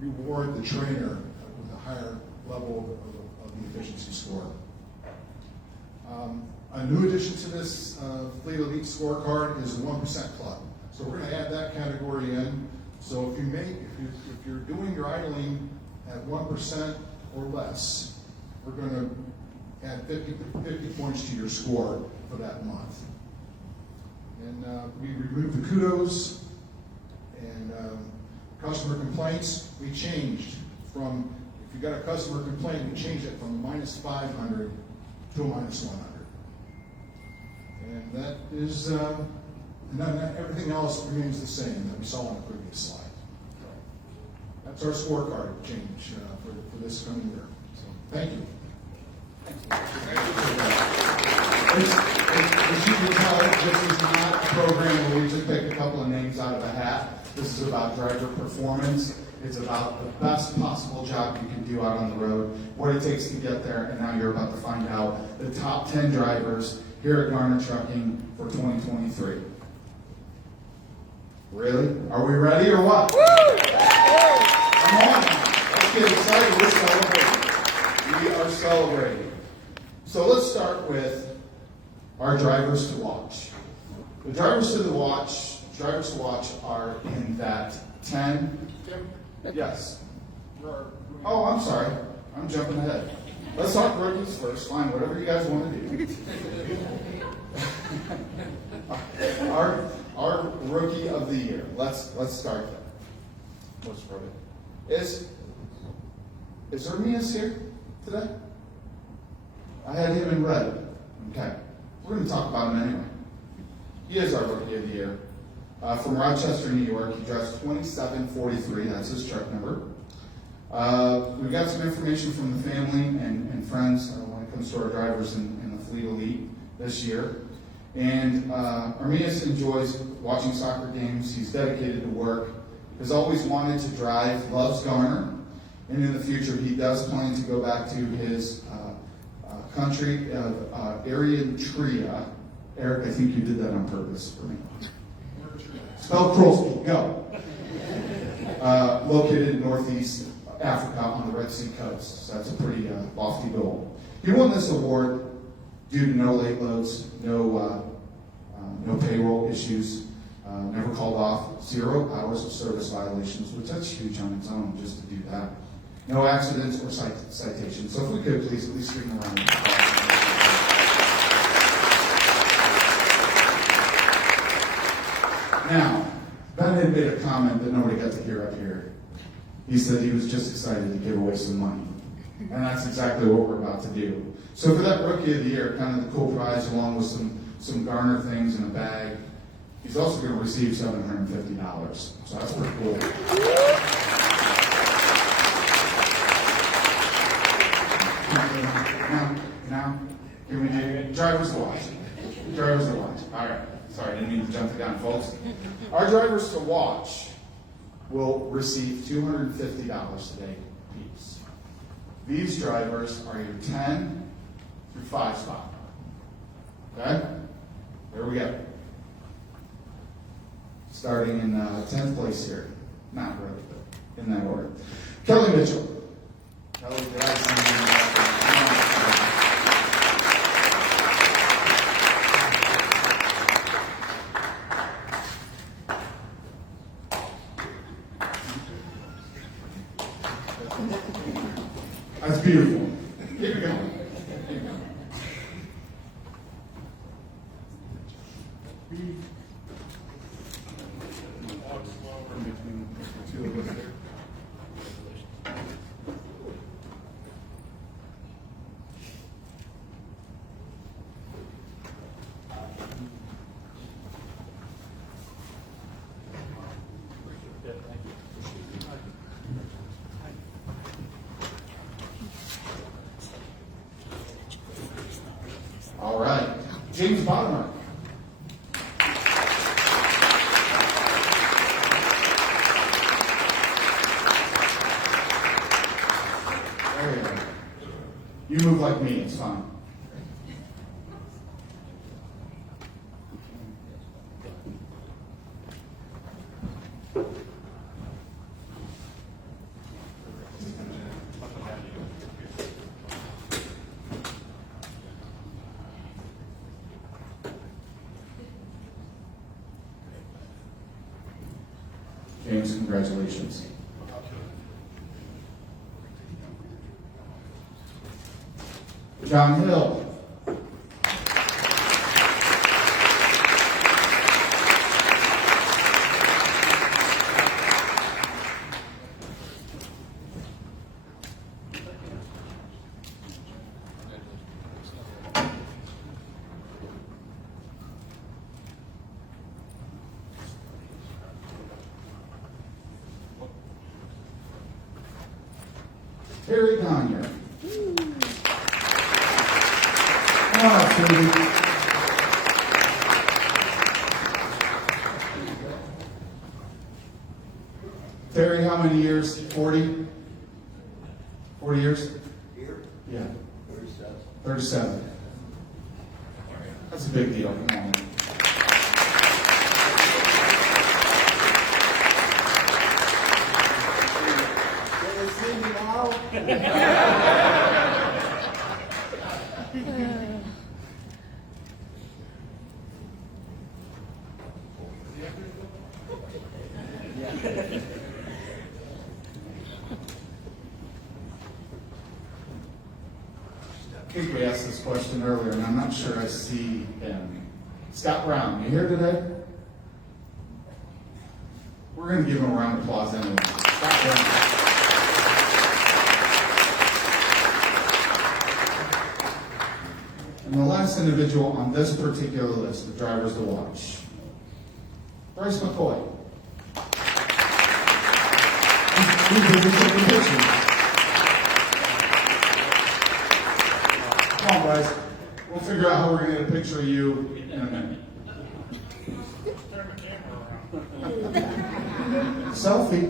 reward the trainer with a higher level of the efficiency score. A new addition to this Fleet Elite scorecard is the 1% club. So we're going to add that category in. So if you're doing your idling at 1% or less, we're going to add 50 points to your score for that month. And we removed the kudos and customer complaints. We changed from, if you got a customer complaint, we changed it from -500 to a -100. And that is, and then everything else remains the same that we saw on the previous slide. That's our scorecard change for this coming year. So, thank you. As you can tell, this is not a program where we just pick a couple of names out of a hat. This is about driver performance. It's about the best possible job you can do out on the road, what it takes to get there, and now you're about to find out the top 10 drivers here at Garner Trucking for 2023. Really? Are we ready or what? Woo! Come on. Let's get excited. We're celebrating. We are celebrating. So let's start with our drivers to watch. The drivers to watch are in that 10. Yes. Oh, I'm sorry. I'm jumping ahead. Let's talk rookies first. Fine, whatever you guys want to do. Our rookie of the year. Let's start there. What's rookie? Is Ermias here today? I had him in red. Okay. We're going to talk about him anyway. He is our rookie of the year. From Rochester, New York. He drives 2743. That's his truck number. We've got some information from the family and friends when it comes to our drivers in the Fleet Elite this year. And Ermias enjoys watching soccer games. He's dedicated to work. Has always wanted to drive. Loves Garner. And in the future, he does plan to go back to his country of Eritrea. Eric, I think you did that on purpose for me. Spell Krolski, go. Located in northeast Africa on the Red Sea coast. So that's a pretty lofty goal. He won this award due to no late loads, no payroll issues, never called off, 0 hours of service violations, which that's huge on its own just to do that. No accidents or citations. So if we could please at least bring around. Now, Ben had made a comment that nobody got to hear up here. He said he was just excited to give away some money. And that's exactly what we're about to do. So for that Rookie of the Year, kind of the cool prize along with some Garner things in a bag, he's also going to receive $750. So that's pretty cool. Now, give me the drivers to watch. Drivers to watch. All right. Sorry, I didn't mean to jump the gun, folks. Our drivers to watch will receive $250 today apiece. These drivers are your 10 through 5 spot. Okay? There we go. Starting in 10th place here. Not really, but in that order. Kelly Mitchell. Kelly, did I send you That's beautiful. Keep it going. All right. James Bottomer. There you go. You move like me, it's fine. James, congratulations. John Hill. Terry Conyer. Come on up, Susie. Terry, how many years? 40? 40 years? Here, Yeah. 37. 37. That's a big deal. Come on. Can you see me now? I think we asked this question earlier, and I'm not sure I see him. Scott Brown, you here today? We're going to give him a round of applause anyway. Scott Brown. And the last individual on this particular list of drivers to watch, Bryce McCoy. He's the second pitcher. Come on, Bryce. We'll figure out how we're going to get a picture of you in a minute. Turn the camera around. Selfie.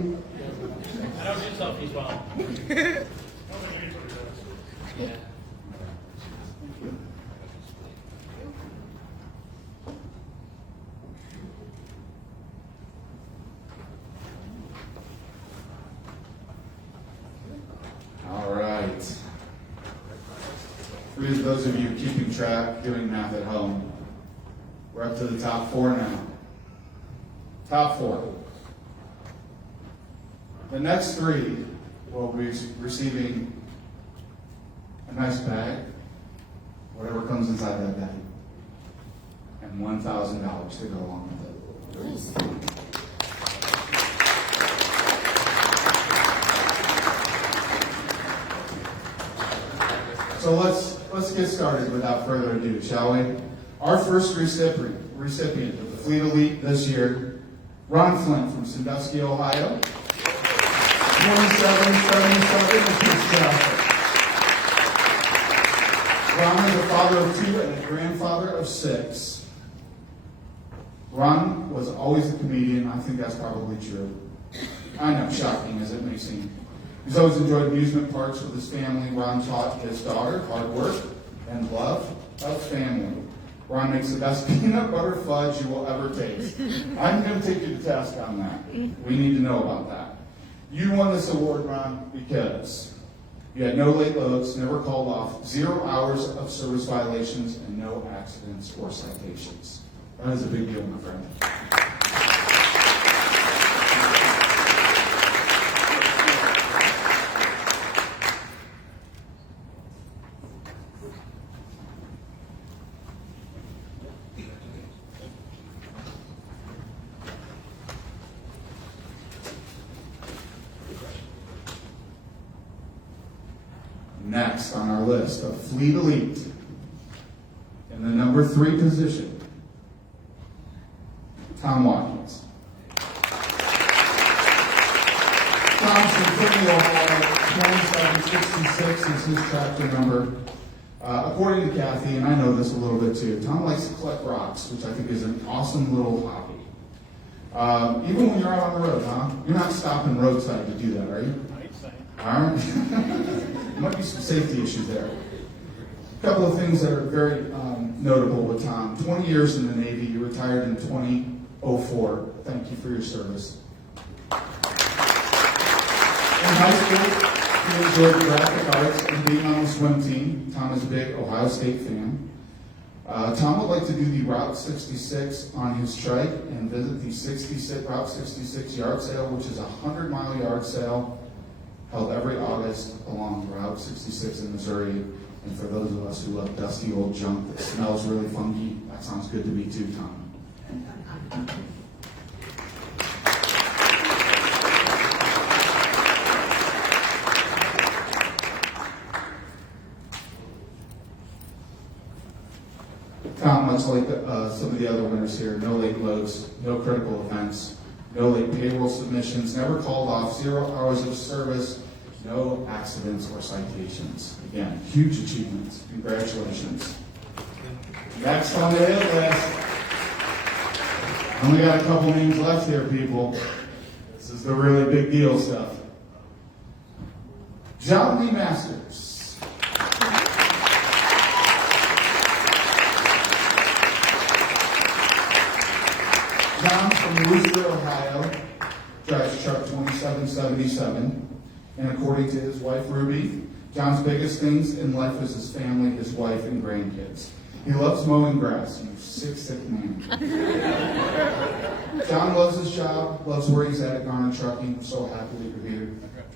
I don't do selfies well. Nobody usually does. All right. For those of you keeping track, doing math at home, we're up to the top four now. Top four. The next three will be receiving a nice bag, whatever comes inside that bag, and $1,000 to go along with it. So let's get started without further ado, shall we? Our first recipient of the Fleet Elite this year, Ron Flint from Sandusky, Ohio. 2777 is his traffic. Ron is a father of 2 and a grandfather of 6. Ron was always a comedian. I think that's probably true. I know, shocking as it may seem. He's always enjoyed amusement parks with his family. Ron taught his daughter hard work and love of family. Ron makes the best peanut butter fudge you will ever taste. I'm going to take you to task on that. We need to know about that. You won this award, Ron, because you had no late loads, never called off, 0 hours of service violations, and no accidents or citations. That is a big deal, my friend. Next on our list of Fleet Elite, in the number 3 position, Tom Watkins. Tom's from Finley, Ohio, 2766 is his tractor number. According to Kathy, and I know this a little bit too, Tom likes to collect rocks, which I think is an awesome little hobby. Even when you're out on the road, huh? You're not stopping roadside to do that, are you? I'd say. All right. There might be some safety issues there. A couple of things that are very notable with Tom. 20 years in the Navy. You retired in 2004. Thank you for your service. In high school, he enjoyed graphic arts and being on the swim team. Tom is a big Ohio State fan. Tom would like to do the Route 66 on his trike and visit the Route 66 yard sale, which is a 100-mile yard sale held every August along Route 66 in Missouri, And for those of us who love dusty old junk that smells really funky, that sounds good to me too, Tom. Tom, much like some of the other winners here, no late loads, no critical events, no late payroll submissions, never called off, 0 hours of service, no accidents or citations. Again, huge achievements. Congratulations. Next on the hit list. Only got a couple names left here, people. This is the really big deal stuff. John Lee Masters. John from Wooster, Ohio, drives truck 2777. And according to his wife, Ruby, John's biggest things in life is his family, his wife, and grandkids. He loves mowing grass. You sick man. John loves his job, loves where he's at Garner Trucking. I'm so happy that you're here. I got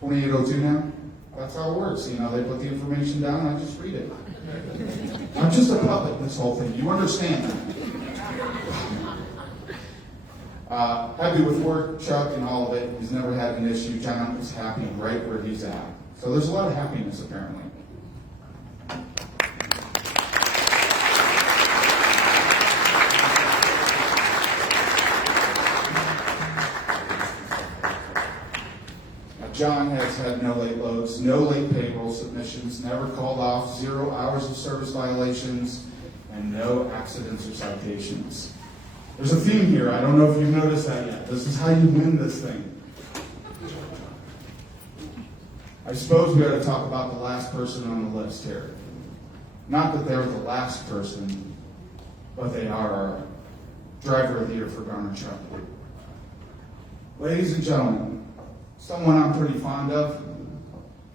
2802. 2802 now? That's how it works. You know, they put the information down, I just read it. I'm just a puppet in this whole thing. You understand that? Happy with work, Chuck, and all of it. He's never had an issue. John is happy right where he's at. So there's a lot of happiness, apparently. John has had no late loads, no late payroll submissions, never called off, 0 hours of service violations, and no accidents or citations. There's a theme here. I don't know if you've noticed that yet. This is how you win this thing. I suppose we ought to talk about the last person on the list here. Not that they're the last person, but they are our driver of the year for Garner Truck. Ladies and gentlemen, someone I'm pretty fond of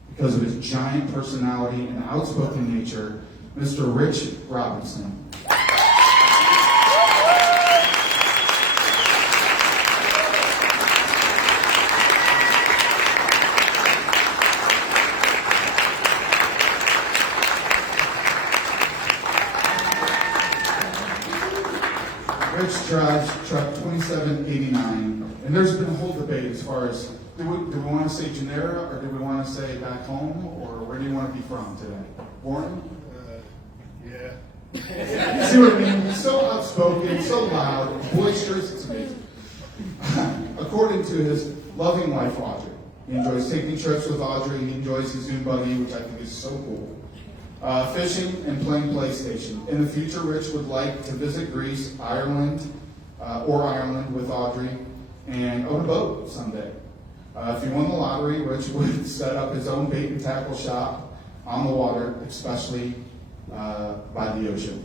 because of his giant personality and outspoken nature, Mr. Rich Robinson. Rich drives truck 2789, and there's been a whole debate as far as do we want to say Genera or do we want to say back home, or where do you want to be from today? Warren? Yeah. See what I mean? He's so outspoken, so loud, boisterous, it's amazing. According to his loving wife, Audrey, he enjoys taking trips with Audrey, he enjoys his new buggy, which I think is so cool. Fishing and playing PlayStation. In the future, Rich would like to visit Greece, Ireland with Audrey, and own a boat someday. If he won the lottery, Rich would set up his own bait and tackle shop on the water, especially by the ocean.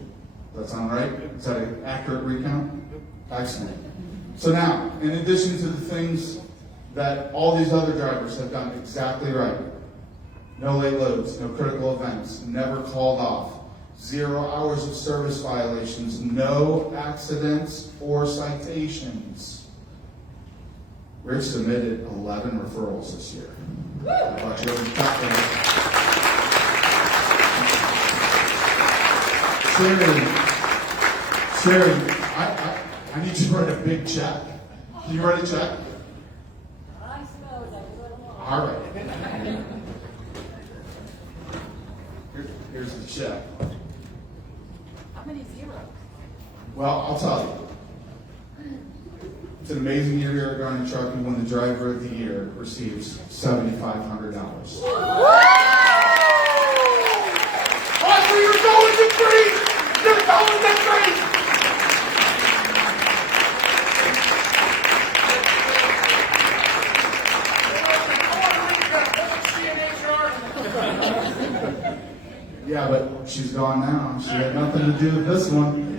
Does that sound right? Is that an accurate recount? Excellent. So now, in addition to the things that all these other drivers have done exactly right, no late loads, no critical events, never called off, 0 hours of service violations, no accidents or citations. Rich submitted 11 referrals this year. Sherry, I need you to write a big check. Can you write a check? I suppose I will. All right. Here's the check. How many zeros? Well, I'll tell you. It's an amazing year here at Garner Trucking when the driver of the year receives $7,500. Audrey, you're going to Greece! You're going to Greece! Yeah, but she's gone now. She had nothing to do with this one.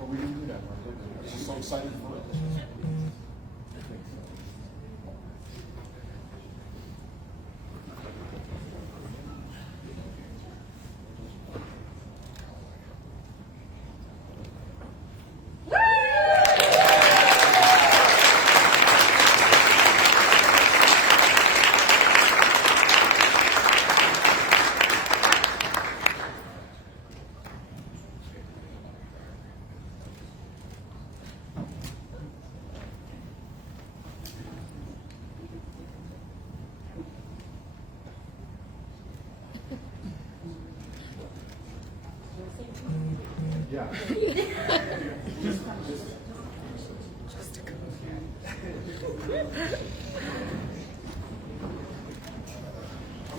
Oh, we didn't do that one, did we? I was just so excited for it. I'm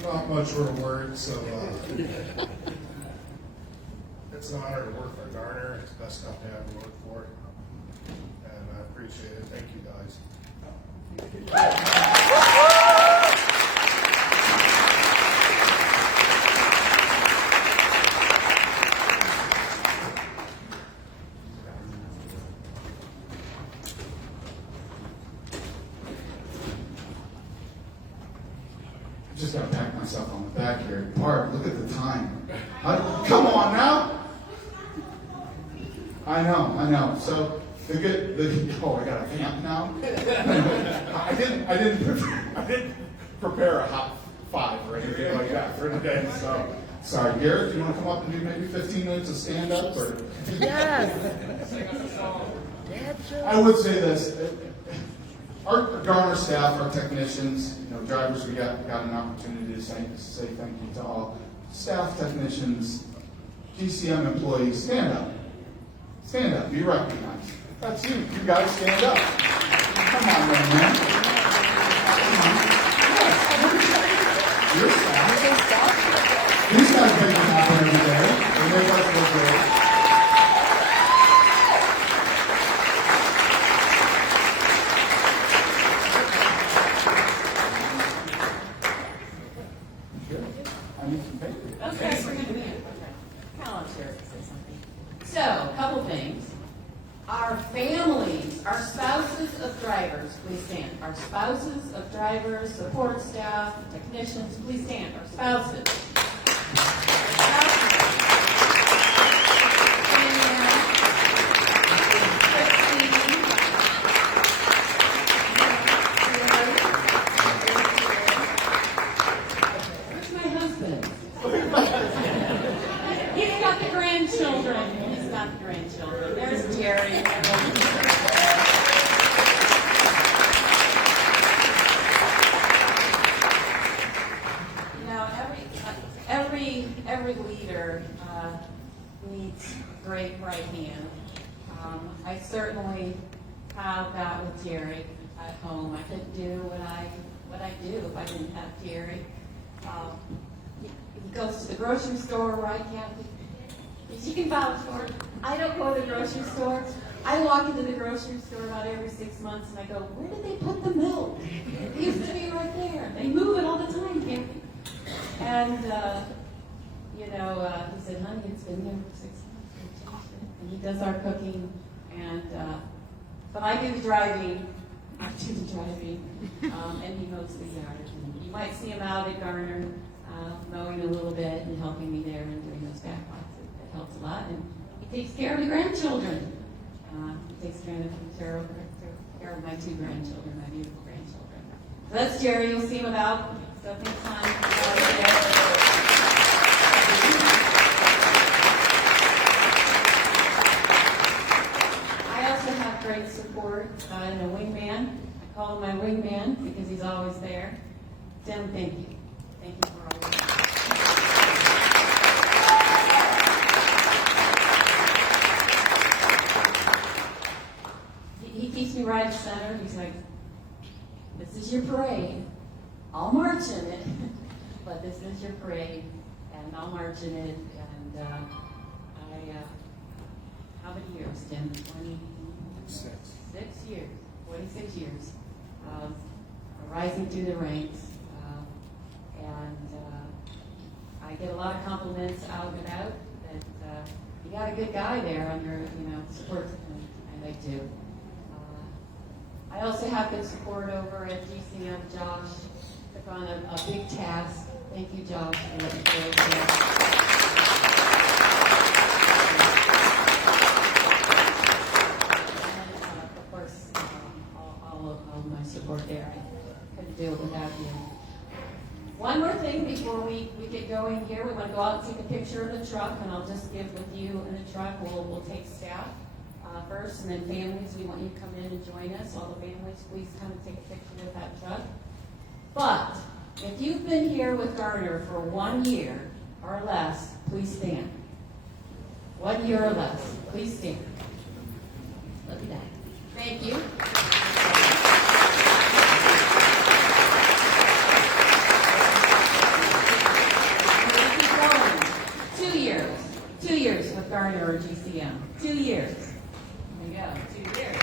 not much for a word, so it's an honor to work for Garner. It's the best company I've ever worked for, and I appreciate it. Thank you, guys. I just gotta pat myself on the back here. Barb, look at the time. Come on now. I know. So oh, I got a vamp now. I didn't prepare a hot five or anything like that for today. So sorry, Garrett. Do you want to come up and do maybe 15 minutes of stand up or? Yes. I would say this. Our Garner staff, our technicians, drivers, we got an opportunity to say thank you to all staff, technicians, GCM employees. Stand up. Stand up. Be recognized. That's you. You guys stand up. Come on, young man. Yes. Your staff. These guys make it happen every day. They make us look great. Okay, we're gonna be, Colin's here to say something. So, a couple things. Our families, our spouses of drivers, please stand. Our spouses of drivers, support staff, technicians, please stand. Our spouses. Where's my husband? He's got the grandchildren. He's got the grandchildren. There's Jerry. Every leader needs great right hand. I certainly have that with Jerry at home. I couldn't do what I do if I didn't have Jerry. He goes to the grocery store, right, Kathy? She can vouch for it. I don't go to the grocery store. I walk into the grocery store about every 6 months and I go, where did they put the milk? It used to be right there. They move it all the time, Kathy. And, he said, honey, it's been there for 6 months. And he does our cooking. And, but I do the driving. And he mows the yard. And you might see him out at Garner mowing a little bit and helping me there and doing those back lots. That helps a lot. And he takes care of the grandchildren. He takes care of my 2 grandchildren, my beautiful grandchildren. So that's Jerry. You'll see him about. So thanks, time. I also have great support in a wingman. I call him my wingman because he's always there. Tim, thank you. Thank you for all of that. He keeps me right at center. He's like, this is your parade. I'll march in it, but this is your parade, and I'll march in it. And how many years, Tim? 26 years. 26 years of rising through the ranks, and I get a lot of compliments out and out that you got a good guy there on your, support, and I do. I also have good support over at GCM. Josh took on a big task. Thank you, Josh, for what you did. And, of course, all of my support there. I couldn't do it without you. One more thing before we get going here. We want to go out and take a picture of the truck, and I'll just give with you in the truck. We'll take staff first, and then families. We want you to come in and join us. All the families, please come and take a picture with that truck. But if you've been here with Garner for 1 year or less, please stand. 1 year or less. Please stand. Look at that. Thank you. Keep going. 2 years. 2 years with Garner or GCM. 2 years. There you go. 2 years.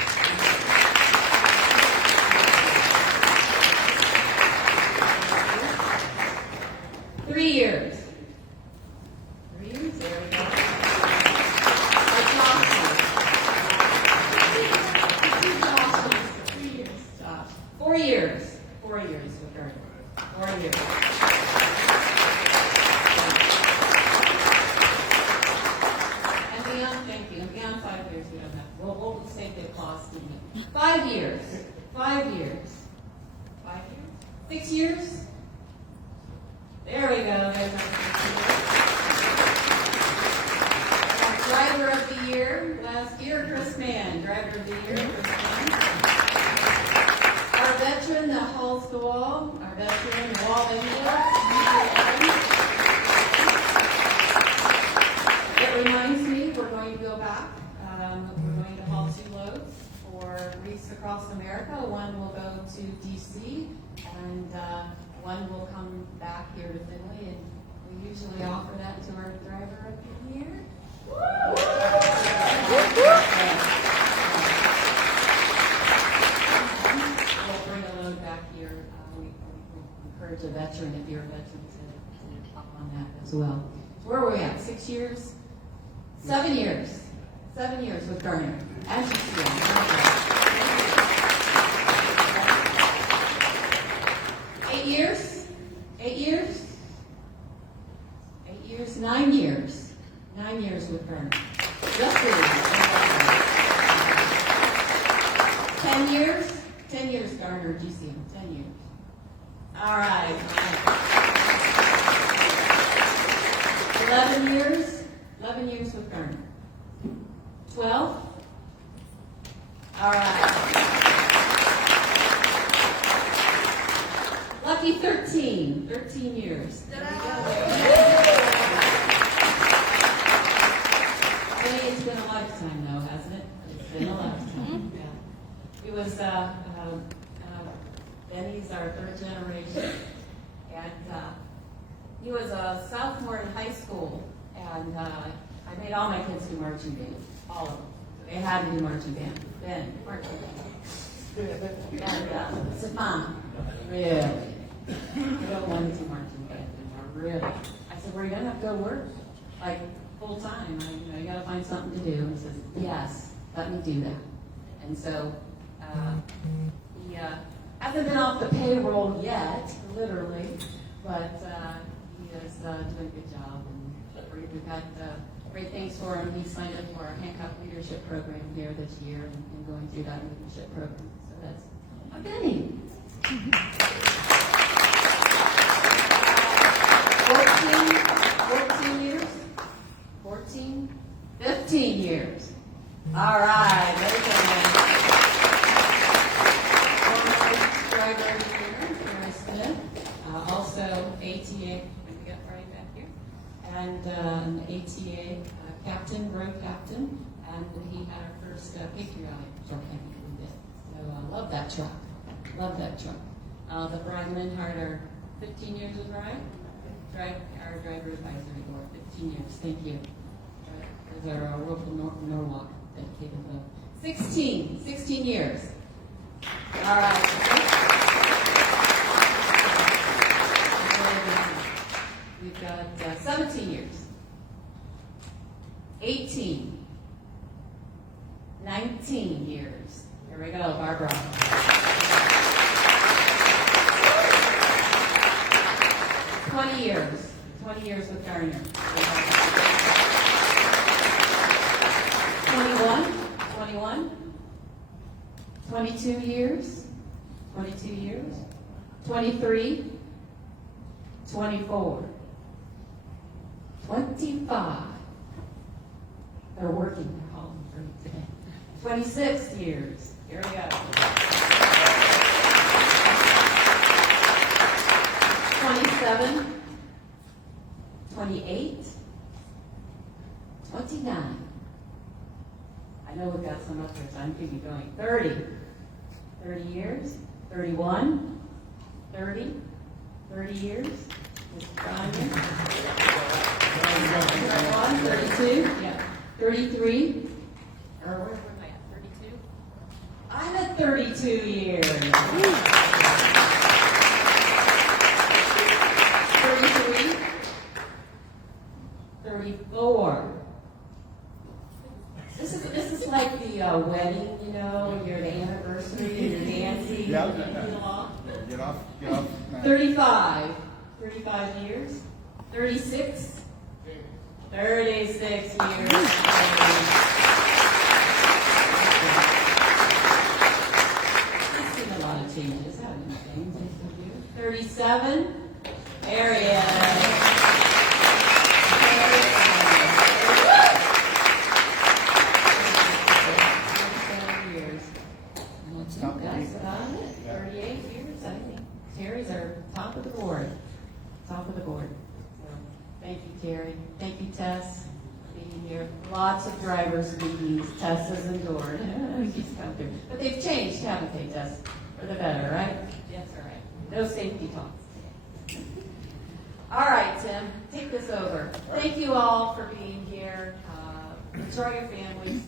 3 years. 3 years. There we go. Josh. 4 years. 4 years with Garner. 4 years. And beyond, thank you. And beyond 5 years, we don't have. We'll save the applause. 5 years. 5 years. 5 years. 6 years. There we go. There's our driver of the year last year, Chris Mann. Driver of the year, Chris Mann. Our veteran that hauls the wall. Our veteran, wall angel. It reminds me, we're going to go back. We're going to haul 2 loads for Reefs across America. One will go to DC, and one will come back here to Finley, and we usually offer that to our driver of the year. We'll bring a load back here. We encourage a veteran, if you're a veteran, to hop on that as well. Where are we at? 6 years? 7 years. 7 years with Garner. As you see, 8 years? 8 years? 8 years? 9 years. 9 years with Garner. Just 10 years? 10 years, Garner, GCM. 10 years. All right. 11 years? 11 years with Garner. 12? All right. Lucky 13. 13 years. Hey, it's been a lifetime though, hasn't it? It's been a lifetime. Yeah. He was, Benny's our 3rd generation. And he was a sophomore in high school. And I made all my kids do marching band. All of them. They had to do marching band. Ben, marching band. And I said, Mom, really? I don't want to do marching band anymore, really. I said, well, you're going to have to go to work, like, full time. You got to find something to do. And he says, yes, let me do that. And so he hasn't been off the payroll yet, literally, but he is doing a good job. And we've got great things for him. He signed up for our Hancock Leadership Program here this year and going through that leadership program. So that's a Benny. 14 years? 14? 15 years. All right, there we go. Driver of the year, Mary Smith. Also ATA, we got right back here. And an ATA captain, road captain. And he had our first patriotic truck we did. So I love that truck. Love that truck. The Brian Linhart are 15 years with Brian. Our driver advisory board, 15 years. Thank you. Those are our local Norwalk dedicated vote. 16 years. All right. We've got 17 years. 18. 19 years. Here we go, Barbara. 20 years. 20 years with Garner. 21. 22 years. 22 years. 23. 24. 25. They're working. They're hauling freight today. 26 years. Here we go. 27. 28. 29. I know we've got some up there, so I'm keeping going. 30. 30 years. 31. 30. 30 years. Mr. Brian. 31. 32. Yeah. 33. Or where am I at? 32? I'm at 32 years. 33. 34. This is like the wedding, you know, your anniversary, and you're dancing. Yeah. And you get along. Get off, get off. 35. 35 years. 36. 36 years. I've seen a lot of changes, haven't you? 37. There he is. That's about it. 38 years, I think. Terry's our top of the board. Top of the board. So, thank you, Terry. Thank you, Tess, for being here. Lots of drivers' meetings. Tess has endured. She's come through. But they've changed, haven't they, Tess? For the better, right? Yes, all right. No safety talks. All right, Tim, take this over. Thank you all for being here. Enjoy your families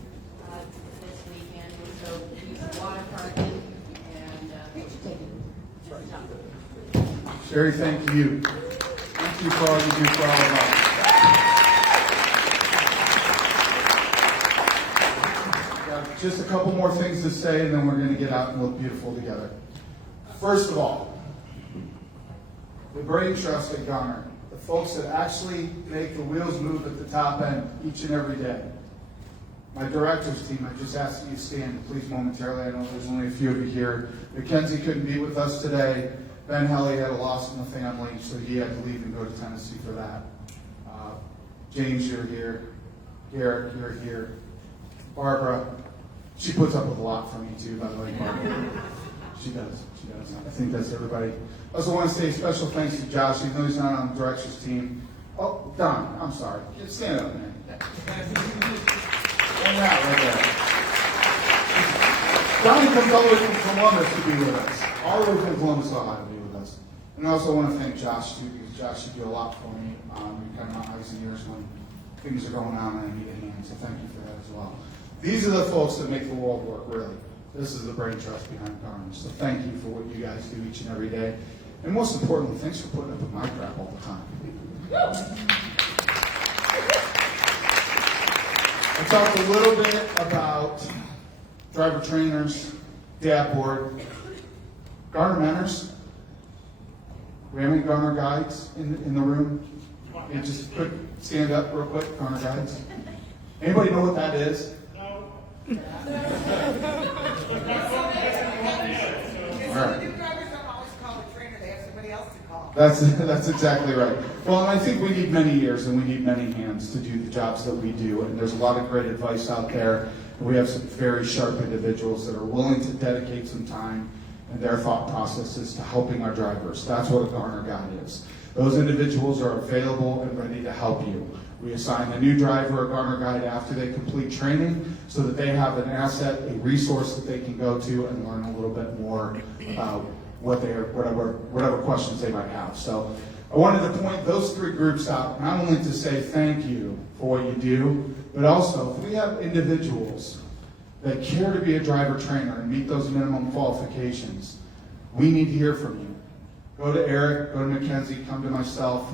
this weekend. So use the water parking and picture taking. Sherry, thank you. Thank you for all you do for all of us. Got just a couple more things to say, and then we're going to get out and look beautiful together. First of all, the brain trust at Garner, the folks that actually make the wheels move at the top end each and every day. My director's team, I just asked you to stand, please, momentarily. I know there's only a few of you here. Mackenzie couldn't be with us today. Ben Helly had a loss in the family, so he had to leave and go to Tennessee for that. James, you're here. Garrett, you're here. Barbara, she puts up with a lot from me too, by the way, Barbara. She does. I think that's everybody. I also want to say special thanks to Josh, even though he's not on the director's team. Oh, Don, I'm sorry. Stand up, man. Hang out right there. Donnie comes all the way from Columbus to be with us. All the way from Columbus, Ohio, to be with us. And I also want to thank Josh, too, because Josh, you do a lot for me. You kind of my eyes and ears when things are going on and I need a hand, so thank you for that as well. These are the folks that make the world work, really. This is the brain trust behind Garner. So thank you for what you guys do each and every day. And most importantly, thanks for putting up with my crap all the time. I talked a little bit about driver trainers, DAB board, Garner mentors. We have any Garner guides in the room? Yeah, just quick, stand up real quick, Garner guides. Anybody know what that is? No. All right. New drivers don't always call a trainer, they have somebody else to call. That's exactly right. Well, and I think we need many ears and we need many hands to do the jobs that we do. And there's a lot of great advice out there. We have some very sharp individuals that are willing to dedicate some time and their thought processes to helping our drivers. That's what a Garner guide is. Those individuals are available and ready to help you. We assign the new driver a Garner guide after they complete training so that they have an asset, a resource that they can go to and learn a little bit more about whatever questions they might have. So I wanted to point those three groups out, not only to say thank you for what you do, but also if we have individuals that care to be a driver trainer and meet those minimum qualifications, we need to hear from you. Go to Eric, go to Mackenzie, come to myself.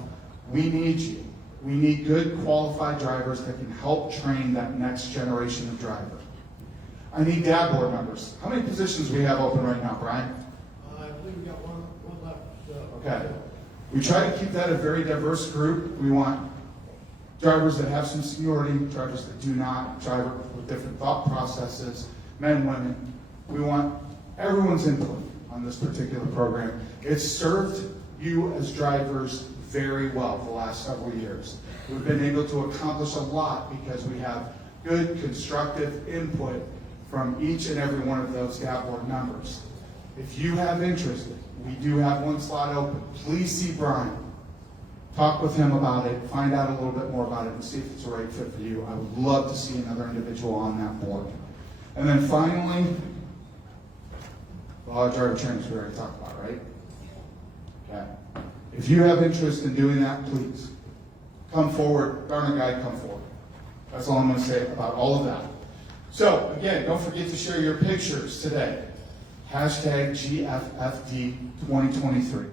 We need you. We need good qualified drivers that can help train that next generation of driver. I need DAB board members. How many positions do we have open right now, Brian? I believe we got one left. Okay. We try to keep that a very diverse group. We want drivers that have some seniority, drivers that do not, drivers with different thought processes, men, women. We want everyone's input on this particular program. It's served you as drivers very well the last several years. We've been able to accomplish a lot because we have good, constructive input from each and every one of those DAB board members. If you have interest, we do have one slot open. Please see Brian. talk with him about it, find out a little bit more about it, and see if it's a right fit for you. I would love to see another individual on that board. And then finally, well, our driver trainers we already talked about, right? Okay. If you have interest in doing that, please come forward. Garner Guide, come forward. That's all I'm going to say about all of that. So, again, don't forget to share your pictures today. #GFFD 2023.